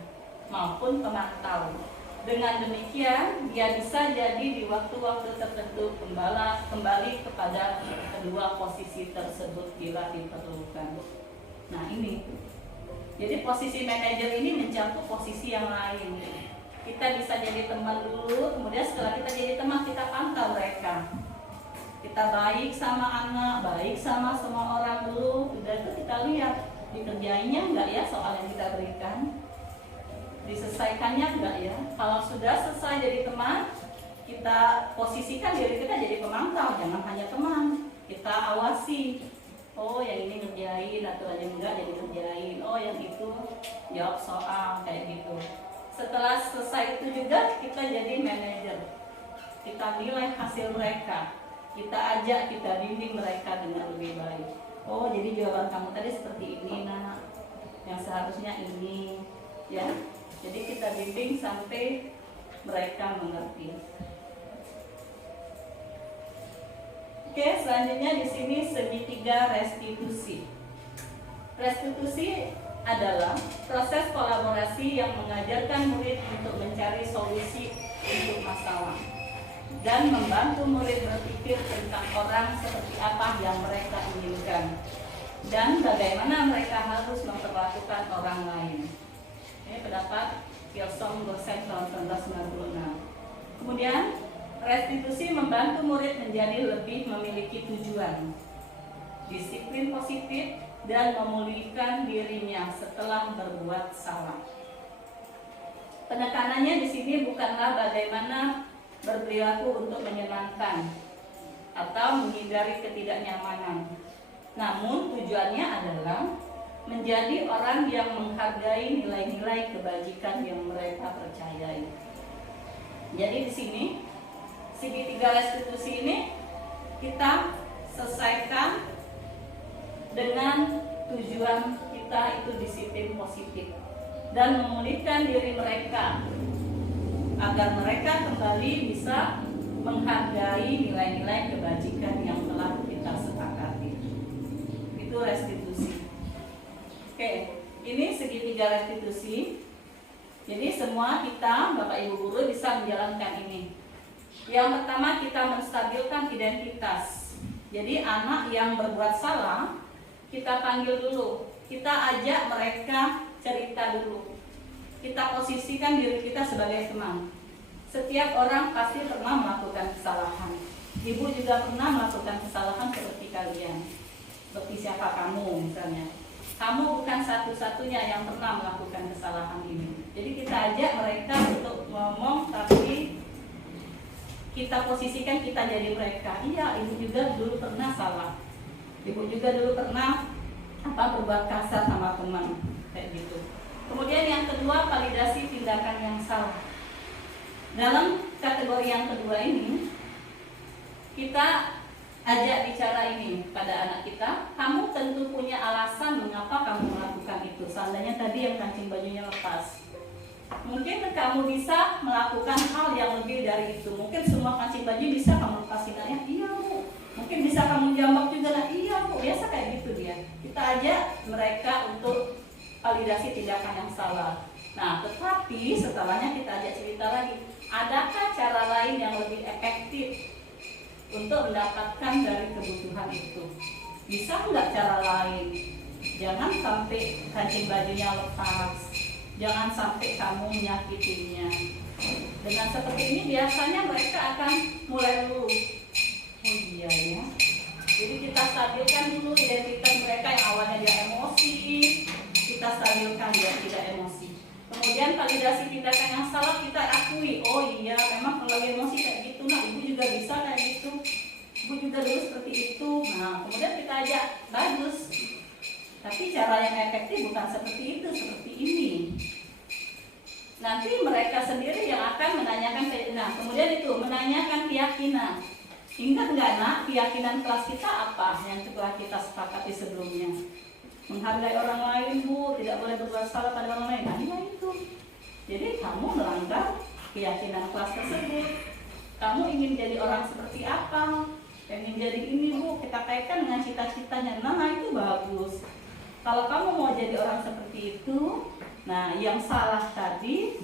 maupun pemantau. Dengan demikian, dia bisa jadi di waktu-waktu tertentu kembali kepada kedua posisi tersebut bila diperlukan. Nah ini, jadi posisi manajer ini mencakup posisi yang lain. Kita bisa jadi teman dulu, kemudian setelah kita jadi teman, kita pantau mereka. Kita baik sama anak, baik sama semua orang dulu, udah itu kita lihat dikerjainnya enggak ya soal yang kita berikan, diselesaikannya enggak ya. Kalau sudah selesai jadi teman, kita posisikan diri kita jadi pemantau, jangan hanya teman. Kita awasi, oh yang ini ngerjain atau yang enggak jadi kerjain, oh yang itu jawab soal kayak gitu. Setelah selesai itu juga kita jadi manajer, kita nilai hasil mereka, kita ajak, kita bimbing mereka dengan lebih baik. Oh jadi jawaban kamu tadi seperti ini nak, yang seharusnya ini ya. Jadi kita bimbing sampai mereka mengerti. Oke, selanjutnya di sini segitiga restitusi. Restitusi adalah proses kolaborasi yang mengajarkan murid untuk mencari solusi untuk masalah dan membantu murid berpikir tentang orang seperti apa yang mereka inginkan dan bagaimana mereka harus memperlakukan orang lain. Ini pendapat Gilson dosen tahun 1996. Kemudian restitusi membantu murid menjadi lebih memiliki tujuan, disiplin positif, dan memulihkan dirinya setelah berbuat salah. Penekanannya di sini bukanlah bagaimana berperilaku untuk menyenangkan atau menghindari ketidaknyamanan, namun tujuannya adalah menjadi orang yang menghargai nilai-nilai kebajikan yang mereka percayai. Jadi di sini segitiga restitusi ini kita selesaikan dengan tujuan kita itu disiplin positif dan memulihkan diri mereka agar mereka kembali bisa menghargai nilai-nilai kebajikan yang telah kita sepakati. Itu restitusi. Oke, ini segitiga restitusi. Jadi semua kita, Bapak Ibu guru, bisa menjalankan ini. Yang pertama, kita menstabilkan identitas. Jadi anak yang berbuat salah kita panggil dulu, kita ajak mereka cerita dulu, kita posisikan diri kita sebagai teman. Setiap orang pasti pernah melakukan kesalahan. Ibu juga pernah melakukan kesalahan seperti kalian. Seperti siapa kamu misalnya. Kamu bukan satu-satunya yang pernah melakukan kesalahan ini. Jadi kita ajak mereka untuk ngomong, tapi kita posisikan kita jadi mereka. Iya, ibu juga dulu pernah salah. Ibu juga dulu pernah berbuat kasar sama teman kayak gitu. Kemudian yang kedua, validasi tindakan yang salah. Dalam kategori yang kedua ini, kita ajak bicara ini pada anak kita. Kamu tentu punya alasan mengapa kamu melakukan itu. Seandainya tadi yang kancing bajunya lepas, mungkin kamu bisa melakukan hal yang lebih dari itu. Mungkin semua kancing baju bisa kamu lepasin aja. Iya bu. Mungkin bisa kamu jambak juga lah. Iya bu. Biasa kayak gitu dia. Kita ajak mereka untuk validasi tindakan yang salah. Nah, tetapi setelahnya kita ajak cerita lagi. Adakah cara lain yang lebih efektif untuk mendapatkan dari kebutuhan itu? Bisa nggak cara lain? Jangan sampai kancing bajunya lepas. Jangan sampai kamu menyakitinya. Dengan seperti ini biasanya mereka akan mulai dulu. Oh iya ya. Jadi kita stabilkan dulu identitas mereka yang awalnya dia emosi. Kita stabilkan dia tidak emosi. Kemudian validasi tindakan yang salah kita akui. Oh iya, memang kalau emosi kayak gitu. Nah, ibu juga bisa kayak gitu. Ibu juga dulu seperti itu. Nah, kemudian kita ajak bagus. Tapi cara yang efektif bukan seperti itu, seperti ini. Nanti mereka sendiri yang akan menanyakan. Nah, kemudian itu menanyakan keyakinan. Ingat nggak nak, keyakinan kelas kita apa yang telah kita sepakati sebelumnya? Menghargai orang lain bu, tidak boleh berbuat salah pada orang lain. Nah, iya itu. Jadi kamu melanggar keyakinan kelas tersebut. Kamu ingin jadi orang seperti apa? Ingin jadi ini bu, kita kaitkan dengan cita-citanya. Nah itu bagus. Kalau kamu mau jadi orang seperti itu, nah yang salah tadi,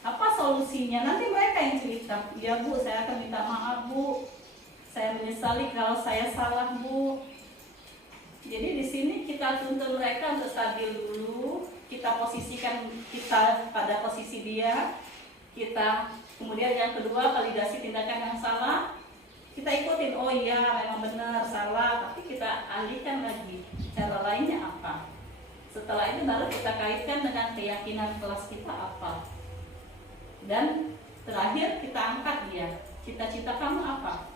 apa solusinya? Nanti mereka yang cerita, ya Bu, saya akan minta maaf Bu, saya menyesali kalau saya salah Bu. Jadi di sini kita tuntut mereka untuk stabil dulu, kita posisikan kita pada posisi dia, kita kemudian yang kedua validasi tindakan yang salah, kita ikutin, oh iya memang benar salah, tapi kita alihkan lagi cara lainnya apa. Setelah itu baru kita kaitkan dengan keyakinan kelas kita apa, dan terakhir kita angkat dia, cita-cita kamu apa,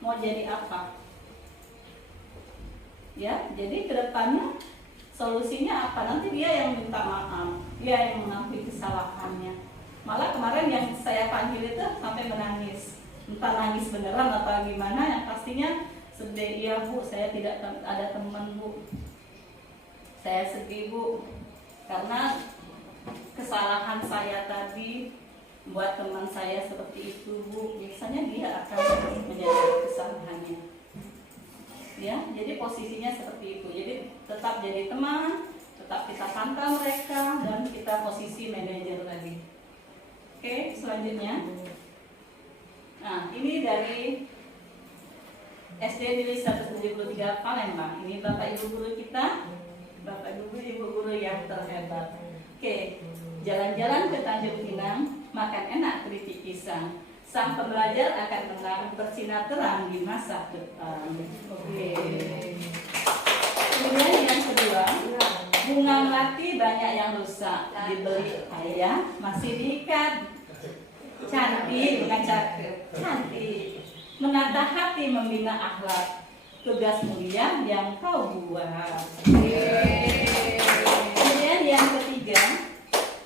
mau jadi apa ya. Jadi kedepannya solusinya apa, nanti dia yang minta maaf, dia yang mengakui kesalahannya. Malah kemarin yang saya panggil itu sampai menangis, entah nangis beneran atau gimana, yang pastinya sedih. Iya Bu, saya tidak ada teman Bu, saya sedih Bu, karena kesalahan saya tadi buat teman saya seperti itu Bu. Biasanya dia akan menyadari kesalahannya ya. Jadi posisinya seperti itu, jadi tetap jadi teman, tetap kita pantau mereka, dan kita posisi manajer tadi. Oke, selanjutnya. Nah, ini dari SD Negeri 173 Palembang. Ini Bapak Ibu guru kita, Bapak Ibu guru yang terhebat. Oke, jalan-jalan ke Tanjung Pinang, makan enak keripik pisang. Sang pembelajar akan menang bersinar terang di masa depan. Oke. Kemudian yang kedua, bunga melati banyak yang rusak, dibeli ayah masih diikat. Cantik, bukan cakep, cantik. Menata hati, membina akhlak, tugas mulia yang kau buat. Kemudian yang ketiga,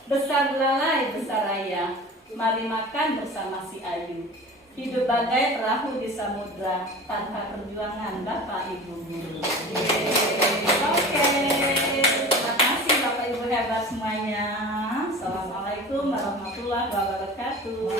besar belalai, besar raya, mari makan bersama si Ayu. Hidup bagai perahu di samudra, tanpa perjuangan Bapak Ibu guru. Oke, terima kasih Bapak Ibu hebat semuanya. Assalamualaikum warahmatullahi wabarakatuh.